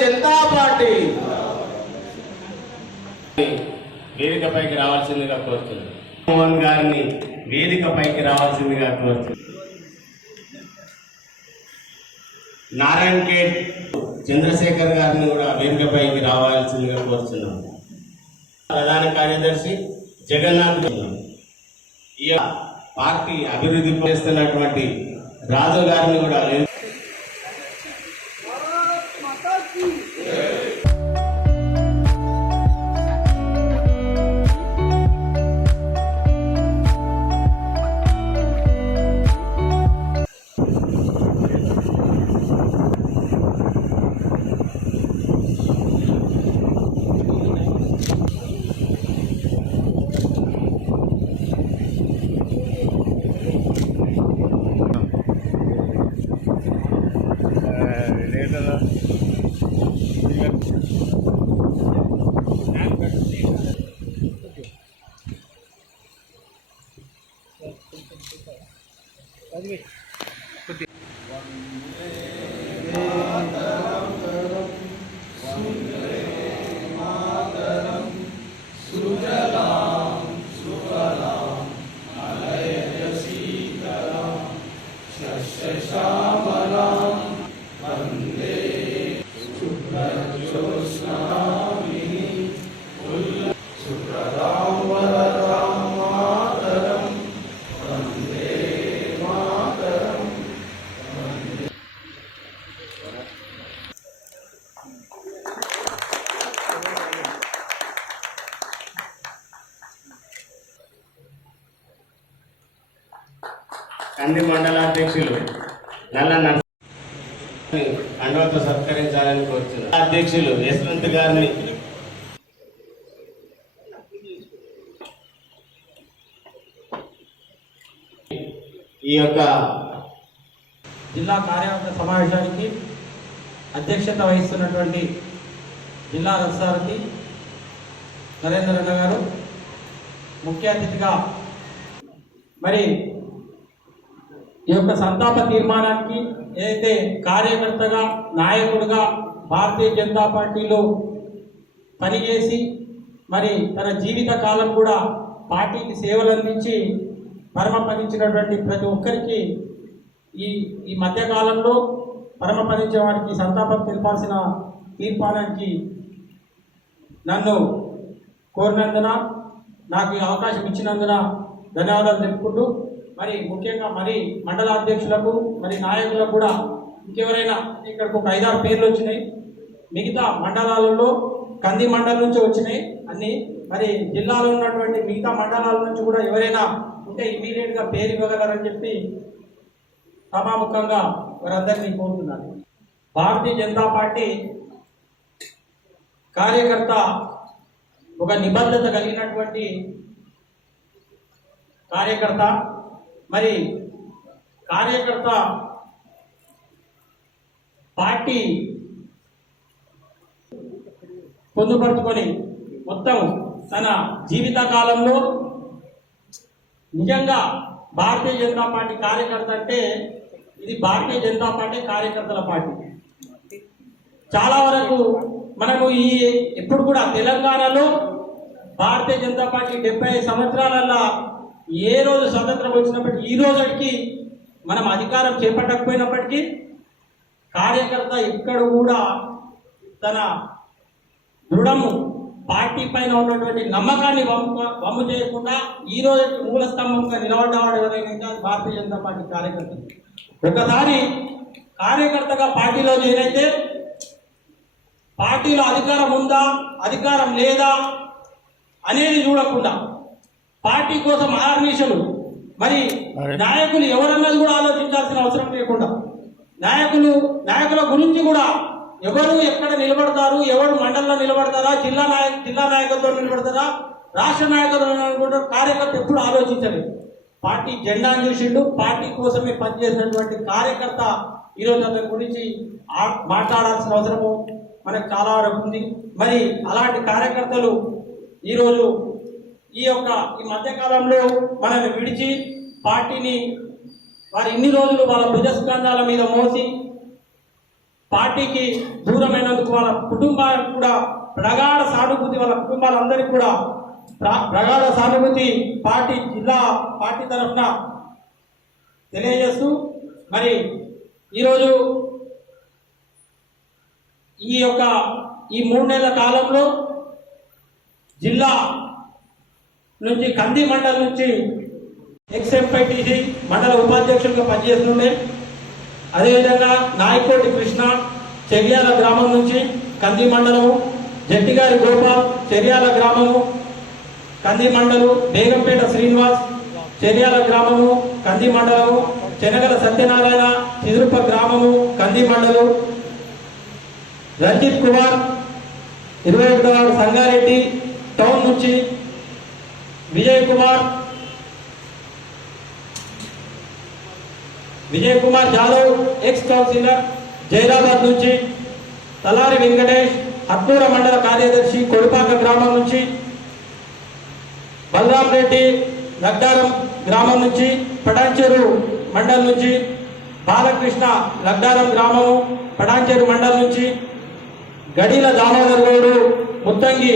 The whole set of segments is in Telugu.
జనతా పార్టీ వేదికపైకి రావాల్సిందిగా కోరుతున్నాను. మోహన్ గారిని వేదికపైకి రావాల్సిందిగా కోరుతున్నాను. నారాయణ ఖేడ్ చంద్రశేఖర్ గారిని కూడా వేదికపైకి రావాల్సిందిగా కోరుతున్నాం. ప్రధాన కార్యదర్శి జగన్నాథ్ ఈ పార్టీ అభివృద్ధి చేస్తున్నటువంటి రాజు గారిని కూడా కంది మండలాధ్యక్షులు నల్ల నరసింహ కండవతో సత్కరించాలని కోరుతున్నారు. అధ్యక్షులు యశ్వంత్ గారిని ఈ యొక్క జిల్లా కార్యవర్గ సమావేశానికి అధ్యక్షత వహిస్తున్నటువంటి జిల్లా రథసారథి నరేంద్రన్న గారు, ముఖ్య అతిథిగా మరి ఈ యొక్క సంతాప తీర్మానానికి ఏదైతే కార్యకర్తగా నాయకుడిగా భారతీయ జనతా పార్టీలో పనిచేసి మరి తన జీవిత కాలం కూడా పార్టీకి సేవలు అందించి పరమపదించినటువంటి ప్రతి ఒక్కరికి ఈ మధ్యకాలంలో పరమపదించే వారికి సంతాపం తెలపాల్సిన తీర్మానానికి నన్ను కోరినందున, నాకు ఈ అవకాశం ఇచ్చినందున ధన్యవాదాలు తెలుపుకుంటూ, మరి ముఖ్యంగా మరి మండలాధ్యక్షులకు మరి నాయకులకు కూడా ఇంకెవరైనా ఇక్కడికి ఒక 5-6 పేర్లు వచ్చినాయి. మిగతా మండలాలలో కంది మండలం నుంచి వచ్చినాయి అన్ని. మరి జిల్లాలో ఉన్నటువంటి మిగతా మండలాల నుంచి కూడా ఎవరైనా ఉంటే ఇమీడియట్గా పేరు ఇవ్వగలరని చెప్పి సభాముఖంగా వారందరినీ కోరుతున్నాను. భారతీయ జనతా పార్టీ కార్యకర్త ఒక నిబద్ధత కలిగినటువంటి కార్యకర్త. మరి కార్యకర్త పార్టీ పొందుపరుచుకొని మొత్తం తన జీవిత కాలంలో నిజంగా భారతీయ జనతా పార్టీ కార్యకర్త అంటే ఇది భారతీయ జనతా పార్టీ కార్యకర్తల పార్టీ. చాలా వరకు మనము ఎప్పుడు కూడా తెలంగాణలో భారతీయ జనతా పార్టీ 75 సంవత్సరాలలో ఏ రోజు స్వతంత్రం వచ్చినప్పటికీ ఈ రోజుకి మనం అధికారం చేపట్టకపోయినప్పటికీ కార్యకర్త ఎక్కడ కూడా తన దృఢము పార్టీ పైన ఉన్నటువంటి నమ్మకాన్ని వమ్ము చేయకుండా ఈ రోజు మూల స్తంభంగా నిలబడ్డవాడు ఎవరైనా భారతీయ జనతా పార్టీ కార్యకర్త. ఒకసారి కార్యకర్తగా పార్టీలో చేరైతే పార్టీలో అధికారం ఉందా అధికారం లేదా అనేది చూడకుండా పార్టీ కోసం ఆర్నిషలు మరి నాయకులు ఎవరన్నది కూడా ఆలోచించాల్సిన అవసరం లేకుండా నాయకుల గురించి కూడా ఎవరు ఎక్కడ నిలబడతారు, ఎవరు మండలంలో నిలబడతారా, జిల్లా నాయకత్వం నిలబడతారా, రాష్ట్ర నాయకత్వం నిలబడతారు, కార్యకర్త ఎప్పుడు ఆలోచించలేదు. పార్టీ జెండాను చూసిండు, పార్టీ కోసమే పనిచేసినటువంటి కార్యకర్త ఈరోజు అతని గురించి మాట్లాడాల్సిన అవసరము మనకు చాలా వరకు ఉంది. మరి అలాంటి కార్యకర్తలు ఈరోజు ఈ మధ్యకాలంలో మనల్ని విడిచి పార్టీని వారు ఇన్ని రోజులు వాళ్ళ భుజస్కంధాల మీద మోసి పార్టీకి దూరమైనందుకు వాళ్ళ కుటుంబానికి కూడా ప్రగాఢ సానుభూతి, వాళ్ళ కుటుంబాలందరికీ కూడా ప్రగాఢ సానుభూతి జిల్లా పార్టీ తరఫున తెలియజేస్తూ, మరి ఈరోజు ఈ 3 నెలల కాలంలో జిల్లా నుంచి కంది మండలం నుంచి ఎక్స్ఎంపైటీసీ మండల ఉపాధ్యక్షులుగా పనిచేస్తుండే, అదేవిధంగా నాయకోటి కృష్ణ చెర్యాల గ్రామం నుంచి కంది మండలము, జట్టిగారి గోపాల్ చెర్యాల గ్రామము కంది మండలు, బేగంపేట శ్రీనివాస్ చెర్యాల గ్రామము కంది మండలము, చెనగల సత్యనారాయణ చిదురుప గ్రామము కంది మండలు, రంజిత్ కుమార్ 21వ వార్డు సంగారెడ్డి టౌన్ నుంచి, విజయ్ కుమార్ జాదవ్ ఎక్స్ కౌన్సిలర్ జైరాబాద్ నుంచి, తలారి వెంకటేష్ హత్నూర మండల కార్యదర్శి కొడిపాక గ్రామం నుంచి, బలరాం రెడ్డి లగ్డారం గ్రామం నుంచి, పటాన్చెరు మండలం నుంచి, బాలకృష్ణ లగ్డారం గ్రామము పటాన్చెరు మండలం నుంచి, గడిల దామోదర్ గౌడు ముత్తంగి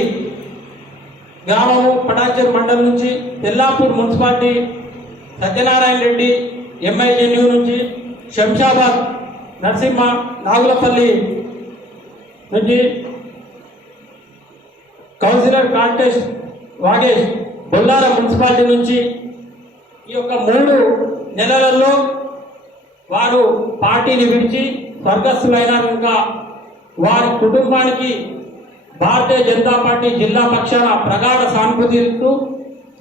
గ్రామము పటాన్చెరు మండలం నుంచి, తెల్లాపూర్ మున్సిపాలిటీ సత్యనారాయణ రెడ్డి ఎంఐజెన్యూ నుంచి, శంషాబాద్ నరసింహ నాగులపల్లి నుంచి, కౌన్సిలర్ కాంటెస్ట్ వాగేష్ బొల్లార మున్సిపాలిటీ నుంచి. ఈ యొక్క 3 నెలలలో వారు పార్టీని విడిచి స్వర్గస్థులైనాక వారి కుటుంబానికి భారతీయ జనతా పార్టీ జిల్లా పక్షాన ప్రగాఢ సానుభూతి ఇస్తూ,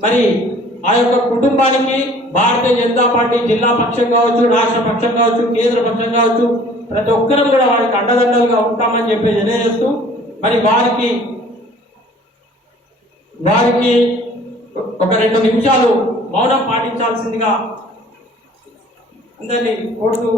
మరి ఆ యొక్క కుటుంబానికి భారతీయ జనతా పార్టీ జిల్లా పక్షం కావచ్చు, రాష్ట్ర పక్షం కావచ్చు, కేంద్ర పక్షం కావచ్చు, ప్రతి ఒక్కరం కూడా వారికి అండదండలుగా ఉంటామని చెప్పి తెలియజేస్తూ, మరి వారికి ఒక 2 నిమిషాలు మౌనం పాటించాల్సిందిగా అందరినీ కోరుతూ.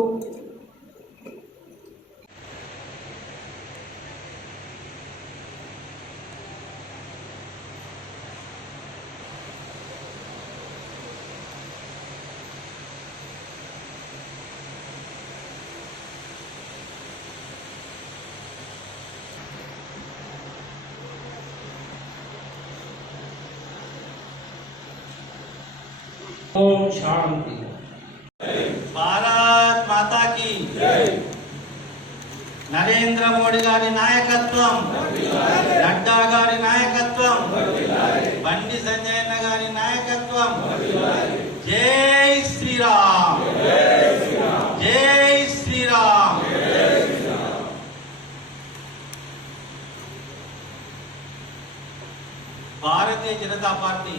ఓం శాంతి. భారత్ మాతా की నరేంద్ర మోడీ గారి నాయకత్వం, నడ్డా గారి నాయకత్వం, బండి సంజయ్ అన్న గారి నాయకత్వం. జై శ్రీరామ్, జై శ్రీరామ్. భారతీయ జనతా పార్టీ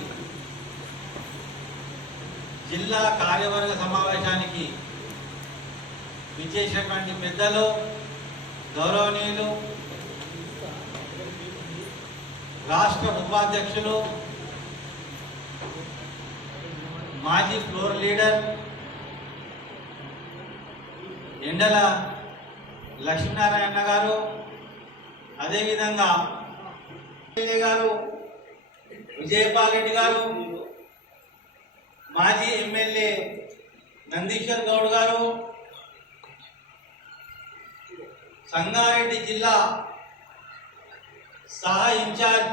జిల్లా కార్యవర్గ సమావేశానికి విచ్చేసినటువంటి పెద్దలు, గౌరవనీయులు, రాష్ట్ర ఉపాధ్యక్షులు, మాజీ ఫ్లోర్ లీడర్ ఎండల లక్ష్మీనారాయణ గారు, అదేవిధంగా గారు విజయపాల్ రెడ్డి గారు, మాజీ ఎమ్మెల్యే నందీశ్వర్ గౌడ్ గారు, సంగారెడ్డి జిల్లా సహా ఇన్ఛార్జ్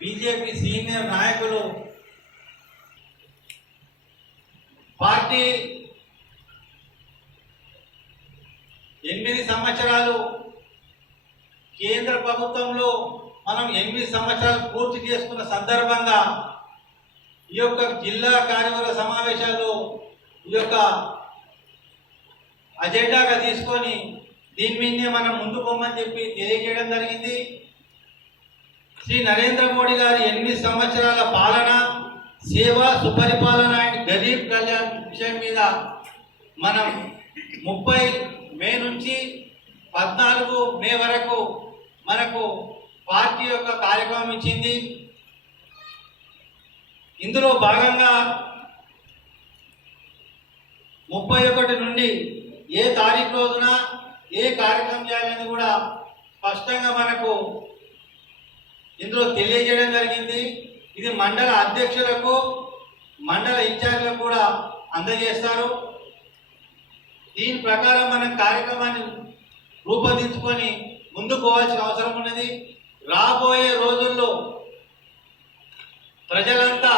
బీజేపీ సీనియర్ నాయకులు, పార్టీ 8 సంవత్సరాలు కేంద్ర ప్రభుత్వంలో మనం 8 సంవత్సరాలు పూర్తి చేసుకున్న సందర్భంగా ఈ యొక్క జిల్లా కార్యవర్గ సమావేశాలు ఈ యొక్క అజెండాగా తీసుకొని దీని మీదనే మనం ముందు పోమని చెప్పి తెలియజేయడం జరిగింది. శ్రీ నరేంద్ర మోడీ గారి 8 సంవత్సరాల పాలన, సేవ, సుపరిపాలన అండ్ గరీబ్ కళ్యాణ్ విషయం మీద మనం 30 మే నుంచి 14 మే వరకు మనకు పార్టీ యొక్క కార్యక్రమం ఇచ్చింది. ఇందులో భాగంగా 31 నుండి ఏ తారీఖు రోజున ఏ కార్యక్రమం చేయాలని కూడా స్పష్టంగా మనకు ఇందులో తెలియజేయడం జరిగింది. ఇది మండల అధ్యక్షులకు, మండల ఇన్ఛార్జీలకు కూడా అందజేస్తారు. దీని ప్రకారం మనం కార్యక్రమాన్ని రూపొందించుకొని ముందుకు పోవాల్సిన అవసరం ఉన్నది. రాబోయే రోజుల్లో ప్రజలంతా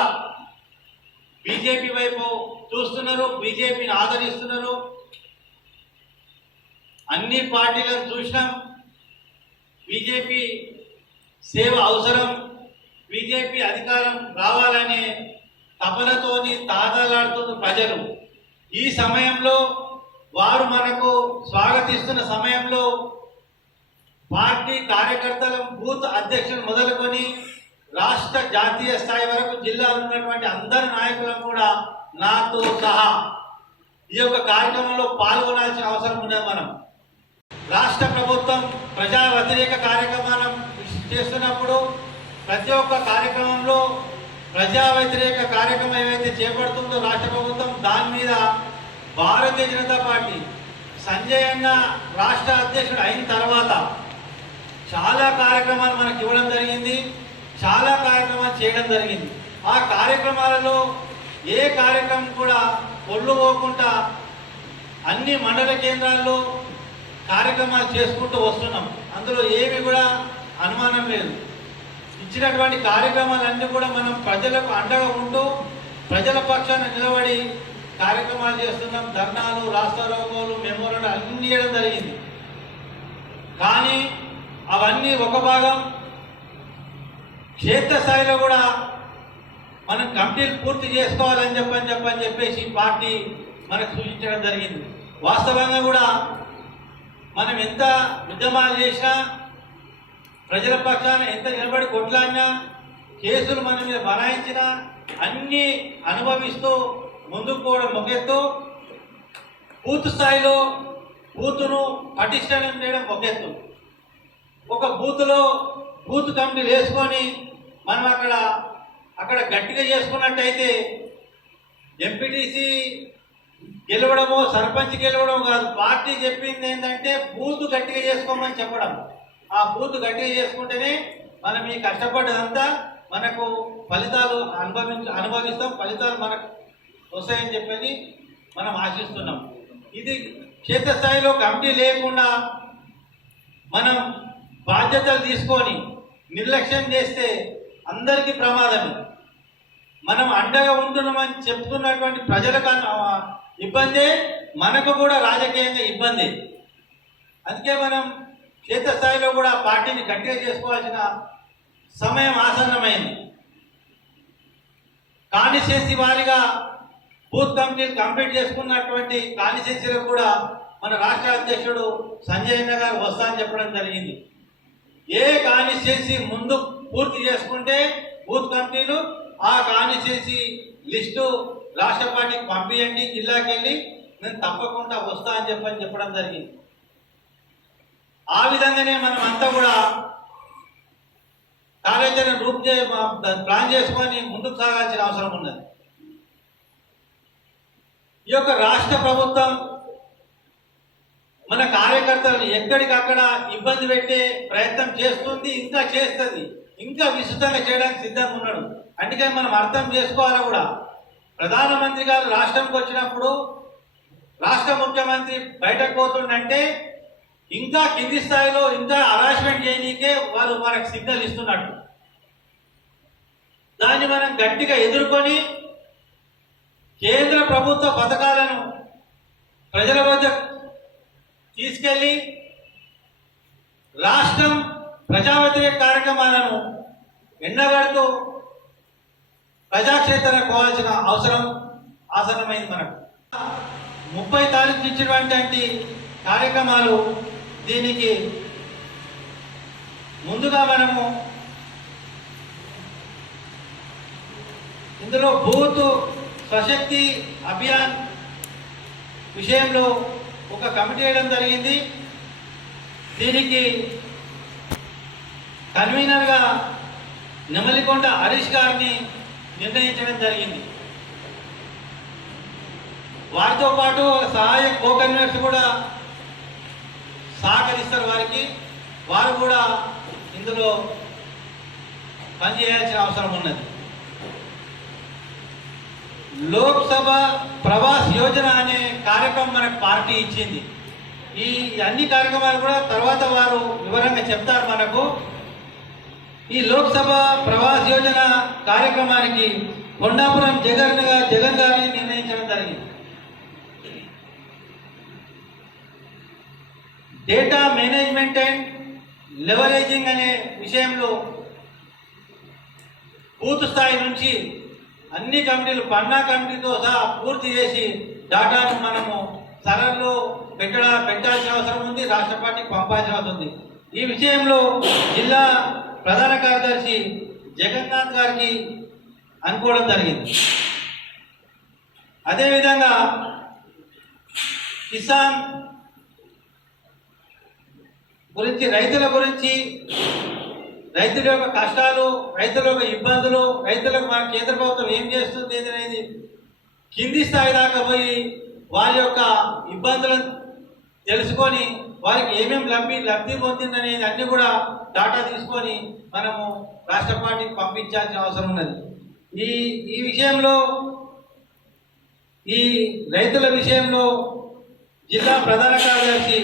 బీజేపీ వైపు చూస్తున్నారు, బీజేపీని ఆదరిస్తున్నారు. అన్ని పార్టీలను చూసినాం. బీజేపీ సేవ అవసరం, బీజేపీ అధికారం రావాలనే తపనతోని తాతలాడుతున్న ప్రజలు. ఈ సమయంలో వారు మనకు స్వాగతిస్తున్న సమయంలో పార్టీ కార్యకర్తల బూత్ అధ్యక్షులు మొదలుకొని రాష్ట్ర జాతీయ స్థాయి వరకు జిల్లాలో ఉన్నటువంటి అందరి నాయకులను కూడా నాతో సహా ఈ యొక్క కార్యక్రమంలో పాల్గొనాల్సిన అవసరం ఉన్నది. మనం రాష్ట్ర ప్రభుత్వం ప్రజా వ్యతిరేక కార్యక్రమాలను చేస్తున్నప్పుడు ప్రతి ఒక్క కార్యక్రమంలో ప్రజా వ్యతిరేక కార్యక్రమం ఏవైతే చేపడుతుందో రాష్ట్ర ప్రభుత్వం, దాని మీద భారతీయ జనతా పార్టీ సంజయ్ అన్న రాష్ట్ర అధ్యక్షుడు అయిన తర్వాత చాలా కార్యక్రమాలు మనకి ఇవ్వడం జరిగింది, చాలా కార్యక్రమాలు చేయడం జరిగింది. ఆ కార్యక్రమాలలో ఏ కార్యక్రమం కూడా ఒళ్ళు పోకుండా అన్ని మండల కేంద్రాల్లో కార్యక్రమాలు చేసుకుంటూ వస్తున్నాం. అందులో ఏమి కూడా అనుమానం లేదు. ఇచ్చినటువంటి కార్యక్రమాలన్నీ కూడా మనం ప్రజలకు అండగా ఉంటూ ప్రజల పక్షాన నిలబడి కార్యక్రమాలు చేస్తున్నాం. ధర్నాలు, రాస్తారోకోలు, మెమోరాలు అన్ని చేయడం జరిగింది. కానీ అవన్నీ ఒక భాగం. క్షేత్రస్థాయిలో కూడా మనం కమిటీలు పూర్తి చేసుకోవాలని చెప్పేసి పార్టీ మనకు సూచించడం జరిగింది. వాస్తవంగా కూడా మనం ఎంత ఉద్యమాలు చేసినా, ప్రజల పక్షాన ఎంత నిలబడి కొట్లాడినా, కేసులు మన మీద బనాయించినా అన్నీ అనుభవిస్తూ ముందుకు పోవడం మొకెత్తు, బూత్ స్థాయిలో బూతును పటిష్టం చేయడం మొకెత్తు. ఒక బూత్లో బూత్ కమిటీలు వేసుకొని మనం అక్కడ గట్టిగా చేసుకున్నట్టయితే ఎంపీటీసీ గెలవడమో సర్పంచ్ గెలవడం కాదు. పార్టీ చెప్పింది ఏంటంటే బూత్ గట్టిగా చేసుకోమని చెప్పడం. ఆ బూత్ గట్టిగా చేసుకుంటేనే మనం ఈ కష్టపడ్డదంతా మనకు ఫలితాలు అనుభవిస్తాం, ఫలితాలు మనకు వస్తాయని చెప్పని మనం ఆశిస్తున్నాం. ఇది క్షేత్రస్థాయిలో కమిటీ లేకుండా మనం బాధ్యతలు తీసుకొని నిర్లక్ష్యం చేస్తే అందరికీ ప్రమాదమే. మనం అండగా ఉంటున్నామని చెప్తున్నటువంటి ప్రజలకు ఇబ్బందే, మనకు కూడా రాజకీయంగా ఇబ్బంది. అందుకే మనం క్షేత్రస్థాయిలో కూడా పార్టీని గట్టిగా చేసుకోవాల్సిన సమయం ఆసన్నమైంది. కాన్స్టిట్యుయెన్సీ వారిగా బూత్ కమిటీలు కంప్లీట్ చేసుకున్నటువంటి కాన్స్టిట్యుయెన్సీలకు కూడా మన రాష్ట్ర అధ్యక్షుడు సంజయ్ అన్న గారు వస్తా అని చెప్పడం జరిగింది. ఏ కాన్స్టిట్యుయెన్సీ ముందు పూర్తి చేసుకుంటే బూత్ కమిటీలు ఆ కాన్స్టిట్యుయెన్సీ లిస్టు రాష్ట్ర పార్టీకి పంపించండి, జిల్లాకి వెళ్ళి నేను తప్పకుండా వస్తా అని చెప్పడం జరిగింది. ఆ విధంగానే మనం అంతా కూడా కార్యాచరణ ప్లాన్ చేసుకొని ముందుకు సాగాల్సిన అవసరం ఉన్నది. ఈ యొక్క రాష్ట్ర ప్రభుత్వం మన కార్యకర్తలను ఎక్కడికక్కడ ఇబ్బంది పెట్టే ప్రయత్నం చేస్తుంది, ఇంకా చేస్తుంది, ఇంకా విస్తృతంగా చేయడానికి సిద్ధంగా ఉన్నాడు. అందుకే మనం అర్థం చేసుకోవాలా కూడా. ప్రధానమంత్రి గారు రాష్ట్రంకి వచ్చినప్పుడు రాష్ట్ర ముఖ్యమంత్రి బయటకు పోతుండంటే ఇంకా కింది స్థాయిలో ఇంకా హరాస్మెంట్ చేయనీకే వాళ్ళు మనకు సిగ్నల్ ఇస్తున్నట్టు. దాన్ని మనం గట్టిగా ఎదుర్కొని కేంద్ర ప్రభుత్వ పథకాలను ప్రజల వద్ద తీసుకెళ్లి రాష్ట్రం ప్రజా వ్యతిరేక కార్యక్రమాలను ఎండగడుతూ ప్రజాక్షేత్రానికి పోవాల్సిన అవసరం ఆసన్నమైంది. మనకు 30 తారీఖు ఇచ్చినటువంటి కార్యక్రమాలు, దీనికి ముందుగా మనము ఇందులో బూత్ స్వశక్తి అభియాన్ విషయంలో ఒక కమిటీ వేయడం జరిగింది. దీనికి కన్వీనర్గా నెమలికొండ హరీష్ గారిని నిర్ణయించడం జరిగింది. వారితో పాటు సహాయ కో కన్వీనర్స్ కూడా సహకరిస్తారు వారికి. వారు కూడా ఇందులో పనిచేయాల్సిన అవసరం ఉన్నది. లోక్సభ ప్రవాస్ యోజన అనే కార్యక్రమం మనకు పార్టీ ఇచ్చింది. ఈ అన్ని కార్యక్రమాలు కూడా తర్వాత వారు వివరంగా చెప్తారు మనకు. ఈ లోక్సభ ప్రవాస్ యోజన కార్యక్రమానికి కొండాపురం జగన్ గారిని నిర్ణయించడం జరిగింది. డేటా మేనేజ్మెంట్ అండ్ లెవరేజింగ్ అనే విషయంలో బూత్ స్థాయి నుంచి అన్ని కమిటీలు పన్నా కమిటీతో సహా పూర్తి చేసి డేటాను మనము సరళలో పెట్టాల్సిన అవసరం ఉంది, రాష్ట్ర పార్టీకి పంపాల్సిన అవసరం ఉంది. ఈ విషయంలో జిల్లా ప్రధాన కార్యదర్శి జగన్నాథ్ గారికి అనుకోవడం జరిగింది. అదేవిధంగా కిసాన్ గురించి, రైతుల గురించి, రైతుల యొక్క కష్టాలు, రైతుల యొక్క ఇబ్బందులు, రైతులకు మన కేంద్ర ప్రభుత్వం ఏం చేస్తుంది అనేది కింది స్థాయి దాకా పోయి వారి యొక్క ఇబ్బందులను తెలుసుకొని వారికి ఏమేమి లబ్ధి పొందిందనేది అన్ని కూడా డాటా తీసుకొని మనము రాష్ట్ర పార్టీకి పంపించాల్సిన అవసరం ఉన్నది. ఈ విషయంలో, ఈ రైతుల విషయంలో జిల్లా ప్రధాన కార్యదర్శి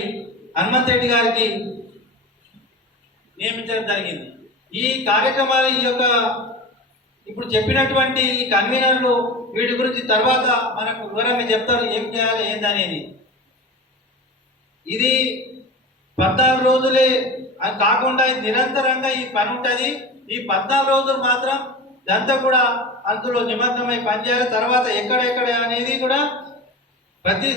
హనుమంత్ రెడ్డి గారికి నియమించడం జరిగింది. ఈ కార్యక్రమాలు ఈ యొక్క ఇప్పుడు చెప్పినటువంటి ఈ కన్వీనర్లు వీటి గురించి తర్వాత మనకు వివరంగా చెప్తారు ఏం చేయాలి ఏందనేది. ఇది 14 రోజులే కాకుండా నిరంతరంగా ఈ పని ఉంటుంది. ఈ 14 రోజులు మాత్రం ఇదంతా కూడా అందులో నిమగ్నమై పనిచేయాలి. తర్వాత ఎక్కడెక్కడ అనేది కూడా ప్రతి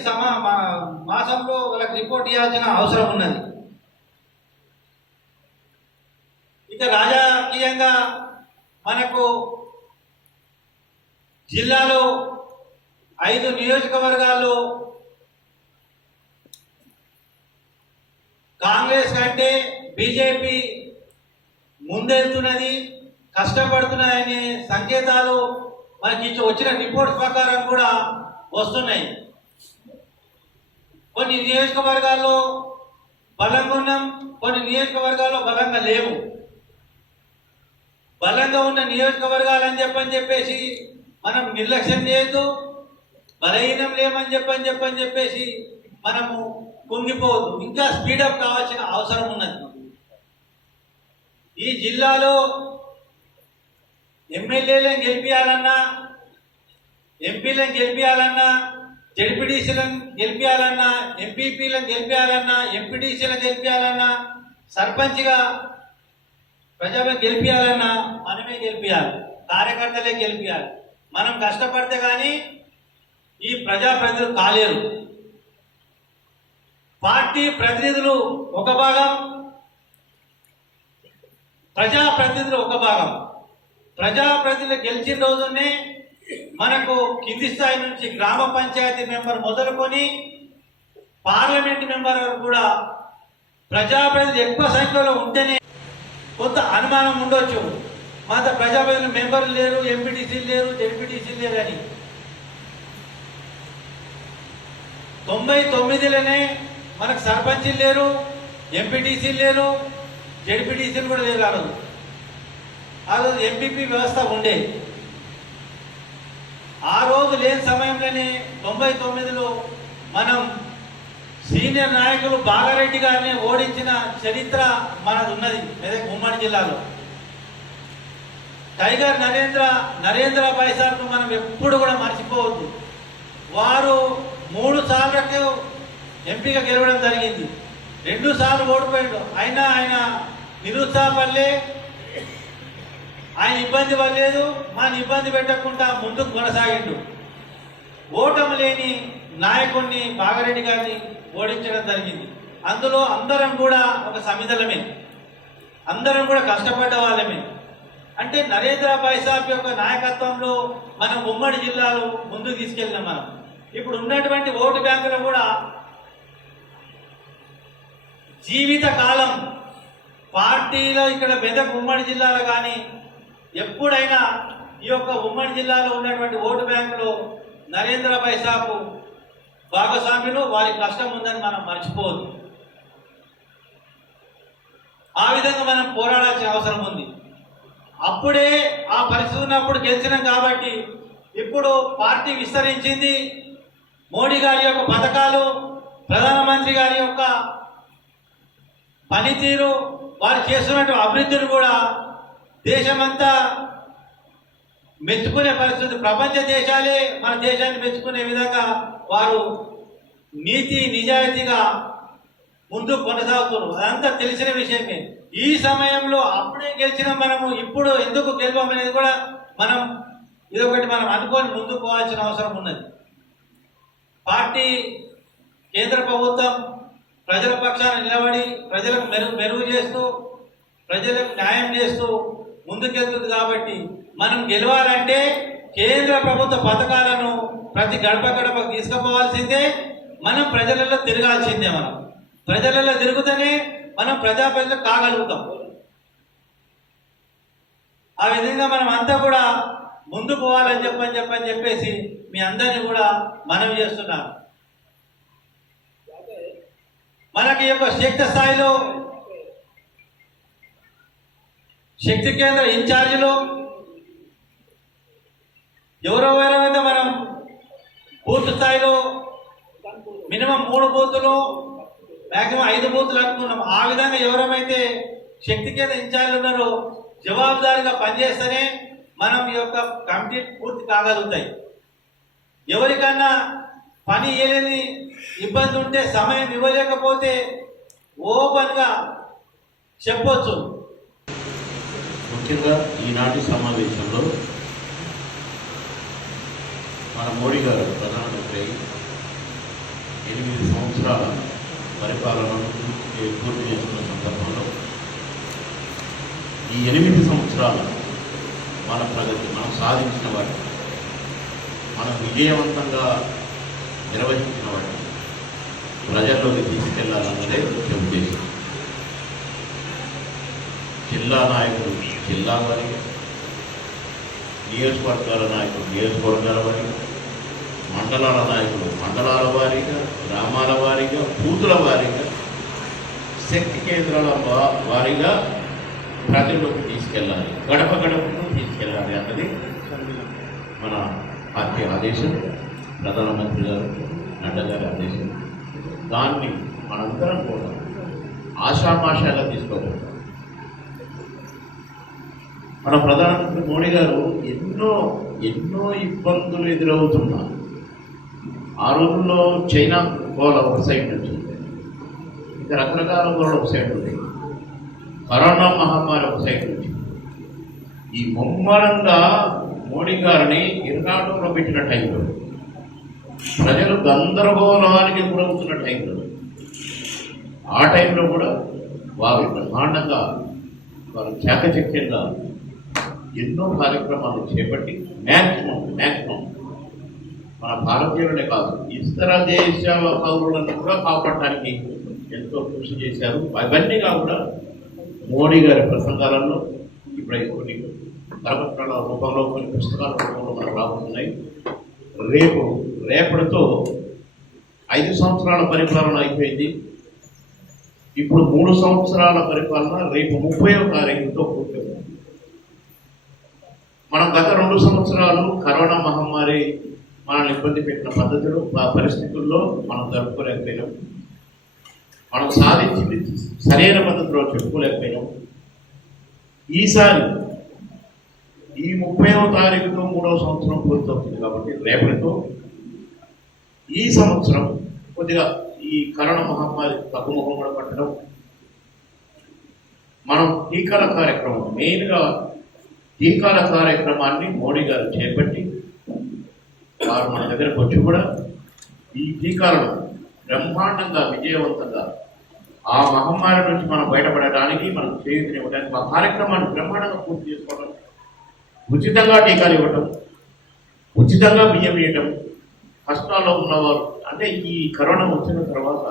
మాసంలో వాళ్ళకి రిపోర్ట్ ఇవ్వాల్సిన అవసరం ఉన్నది. ఇక రాజకీయంగా మనకు జిల్లాలో 5 నియోజకవర్గాల్లో కాంగ్రెస్ కంటే బీజేపీ ముందెళ్తున్నది, కష్టపడుతున్నాయనే సంకేతాలు మనకి వచ్చిన రిపోర్ట్స్ ప్రకారం కూడా వస్తున్నాయి. కొన్ని నియోజకవర్గాల్లో బలంగా ఉన్నాం, కొన్ని నియోజకవర్గాల్లో బలంగా లేవు. బలంగా ఉన్న నియోజకవర్గాలు అని చెప్పేసి మనం నిర్లక్ష్యం చేయొద్దు. బలహీనం లేమని చెప్పేసి మనము కుంగిపోవద్దు. ఇంకా స్పీడప్ కావాల్సిన అవసరం ఉన్నది. ఈ జిల్లాలో ఎమ్మెల్యేలను గెలిపించాలన్నా, ఎంపీలను గెలిపించాలన్నా, జడ్పీటీసీలను గెలిపించాలన్నా, ఎంపీపీలను గెలిపించాలన్నా, ఎంపీటీసీలను గెలిపించాలన్నా, సర్పంచ్గా ప్రజలను గెలిపించాలన్నా మనమే గెలిపించాలి, కార్యకర్తలే గెలిపించాలి. మనం కష్టపడితే కానీ ఈ ప్రజాప్రతినిధులు కాలేరు. పార్టీ ప్రతినిధులు ఒక భాగం, ప్రజాప్రతినిధులు ఒక భాగం. ప్రజాప్రతినిధులు గెలిచిన రోజునే మనకు కింది స్థాయి నుంచి గ్రామ పంచాయతీ మెంబర్ మొదలుకొని పార్లమెంట్ మెంబర్ వరకు కూడా ప్రజాప్రతినిధులు ఎక్కువ సంఖ్యలో ఉంటేనే కొంత అనుమానం ఉండొచ్చు. మాత ప్రజాప్రతినిధులు మెంబర్లు లేరు, ఎంపీటీసీలు లేరు, జడ్పీటీసీలు లేరు అని. 99లోనే మనకు సర్పంచీలు లేరు, ఎంపీటీసీలు లేరు, జడ్పీటీసీలు కూడా లేరు. ఆ రోజు ఎంపీపీ వ్యవస్థ ఉండే. ఆ రోజు లేని సమయంలోనే 99లో మనం సీనియర్ నాయకులు బాగారెడ్డి గారిని ఓడించిన చరిత్ర మనది ఉన్నది మెదక్ ఉమ్మడి జిల్లాలో. టైగర్ నరేంద్ర భాయ్ సార్ను మనం ఎప్పుడు కూడా మర్చిపోవద్దు. వారు 3 సార్లకు ఎంపీగా గెలవడం జరిగింది. 2 సార్లు ఓడిపోయాడు. అయినా ఆయన నిరుత్సాహపడలే, ఆయన ఇబ్బంది పడలేదు, మన ఇబ్బంది పెట్టకుండా ముందుకు కొనసాగిండు. ఓటమి లేని నాయకుడిని బాగారెడ్డి గారిని ఓడించడం జరిగింది. అందులో అందరం కూడా ఒక సమిధలమే, అందరం కూడా కష్టపడ్డ వాళ్ళమే. అంటే నరేంద్ర భాయ్ సాబ్ యొక్క నాయకత్వంలో మనం ఉమ్మడి జిల్లాలో ముందుకు తీసుకెళ్ళినాం. మనం ఇప్పుడు ఉన్నటువంటి ఓటు బ్యాంకులు కూడా జీవిత కాలం పార్టీలో ఇక్కడ మెదక్ ఉమ్మడి జిల్లాలో కానీ ఎప్పుడైనా ఈ యొక్క ఉమ్మడి జిల్లాలో ఉన్నటువంటి ఓటు బ్యాంకులో నరేంద్ర భాయ్ సాబ్ భాగస్వామ్యులు, వారి కష్టం ఉందని మనం మర్చిపోవద్దు. ఆ విధంగా మనం పోరాడాల్సిన అవసరం ఉంది. అప్పుడే ఆ పరిస్థితి ఉన్నప్పుడు గెలిచినాం కాబట్టి ఇప్పుడు పార్టీ విస్తరించింది. మోడీ గారి యొక్క పథకాలు ప్రధానమంత్రి గారి యొక్క పనితీరు, వారు చేస్తున్నటువంటి అభివృద్ధిని కూడా దేశమంతా మెచ్చుకునే పరిస్థితి. ప్రపంచ దేశాలే మన దేశాన్ని మెచ్చుకునే విధంగా వారు నీతి నిజాయితీగా ముందుకు కొనసాగుతున్నారు. అదంతా తెలిసిన విషయమే. ఈ సమయంలో అప్పుడే గెలిచిన మనము ఇప్పుడు ఎందుకు గెలవమనేది కూడా మనం ఇదొకటి మనం అనుకొని ముందుకు పోవాల్సిన అవసరం ఉన్నది. పార్టీ, కేంద్ర ప్రభుత్వం ప్రజల పక్షాన నిలబడి ప్రజలకు మెరుగు చేస్తూ ప్రజలకు న్యాయం చేస్తూ ముందుకెళ్తుంది. కాబట్టి మనం గెలవాలంటే కేంద్ర ప్రభుత్వ పథకాలను ప్రతి గడప గడపకు తీసుకుపోవాల్సిందే. మనం ప్రజలలో తిరగాల్సిందే. మనం ప్రజలలో తిరుగుతూనే మనం ప్రజాప్రతినిధులు కాగలుగుతాం. ఆ విధంగా మనం అంతా కూడా ముందు పోవాలని చెప్పేసి మీ అందరినీ కూడా మనవి చేస్తున్నాను. మనకి యొక్క శక్తి స్థాయిలో శక్తి కేంద్ర ఇన్ఛార్జీలు ఎవరెవరైతే మనం బూత్ స్థాయిలో మినిమం 3 బూతులు మ్యాక్సిమం 5 బూతులు అనుకున్నాం. ఆ విధంగా ఎవరైతే శక్తి కేంద్ర ఇన్ఛార్జీలు ఉన్నారో జవాబుదారీగా పనిచేస్తేనే మనం ఈ యొక్క కమిటీ పూర్తి కాగలుగుతాయి. ఎవరికన్నా పని ఇవ్వలేని ఇబ్బంది ఉంటే, సమయం ఇవ్వలేకపోతే ఓపెన్గా చెప్పొచ్చు. ముఖ్యంగా ఈనాటి సమావేశంలో మన మోడీ గారు ప్రధానమంత్రి 8 సంవత్సరాల పరిపాలనను పూర్తి చేసుకున్న సందర్భంలో ఈ 8 సంవత్సరాల మన ప్రగతి, మనం సాధించిన వాటిని, మనం విజయవంతంగా నిర్వహించిన వాటిని ప్రజల్లోకి తీసుకెళ్లాలన్నదే ముఖ్య ఉద్దేశం. జిల్లా నాయకులు జిల్లా వారీగా, నియోజకవర్గాల నాయకులు నియోజకవర్గాల వారీగా, మండలాల నాయకులు మండలాల వారీగా, గ్రామాల వారీగా, బూతుల వారీగా, శక్తి కేంద్రాల వారీగా ప్రజల్లోకి తీసుకెళ్ళాలి, గడప గడపను తీసుకెళ్ళాలి అన్నది మన పార్టీ ఆదేశం, ప్రధానమంత్రి గారు నడ్డా గారి ఆదేశం. దాన్ని మనందరం కూడా ఆషామాషాగా తీసుకోవాలి. మన ప్రధానమంత్రి మోడీ గారు ఎన్నో ఇబ్బందులు ఎదురవుతున్నా, ఆ రోజుల్లో చైనా గోల ఒక సైడ్ నుంచి, ఇంకా రకరకాల గోళ ఒక సైడ్ ఉంది, కరోనా మహమ్మారి ఒక సైడ్ నుంచి, ఈ ముమ్మరంగా మోడీ గారిని ఇరకాటంలో పెట్టిన టైంలో, ప్రజలు గందరగోళానికి గురవుతున్న టైంలో, ఆ టైంలో కూడా వారు బ్రహ్మాండంగా, వారు చాకచక్యంగా ఎన్నో కార్యక్రమాలు చేపట్టి మ్యాక్సిమం మన భారతీయులనే కాదు ఇతర దేశాల పౌరులను కూడా కాపాడటానికి ఎంతో కృషి చేశారు. అవన్నీగా కూడా మోడీ గారి ప్రసంగాలలో ఇప్పుడు కొన్ని కరపత్రాల రూపంలో, కొన్ని పుస్తకాల రూపంలో మనకు రాబోతున్నాయి. రేపటితో 5 సంవత్సరాల పరిపాలన అయిపోయింది. ఇప్పుడు 3 సంవత్సరాల పరిపాలన రేపు 30వ తారీఖుతో పూర్తవుతుంది. మనం గత 2 సంవత్సరాలు కరోనా మహమ్మారి మనల్ని ఇబ్బంది పెట్టిన పద్ధతులు, పరిస్థితుల్లో మనం జరుపుకోలేకపోయినాం. మనం సాధించింది సరైన పద్ధతిలో చెప్పుకోలేకపోయినాం. ఈసారి ఈ 30వ తారీఖుతో 3వ సంవత్సరం పూర్తవుతుంది. కాబట్టి రేపటితో ఈ సంవత్సరం కొద్దిగా ఈ కరోనా మహమ్మారి తగ్గుముఖం కూడా పట్టడం, మనం టీకాల కార్యక్రమం, మెయిన్గా టీకాల కార్యక్రమాన్ని మోడీ గారు చేపట్టి వారు మన దగ్గరకు వచ్చి కూడా ఈ టీకాలను బ్రహ్మాండంగా విజయవంతంగా ఆ మహమ్మారి నుంచి మనం బయటపడడానికి, మనం చేయూతనివ్వడానికి ఆ కార్యక్రమాన్ని బ్రహ్మాండంగా పూర్తి చేసుకోవడం, ఉచితంగా టీకాలు ఇవ్వటం, ఉచితంగా బియ్యం ఇవ్వటం, కష్టాల్లో ఉన్నవారు అంటే ఈ కరోనా వచ్చిన తర్వాత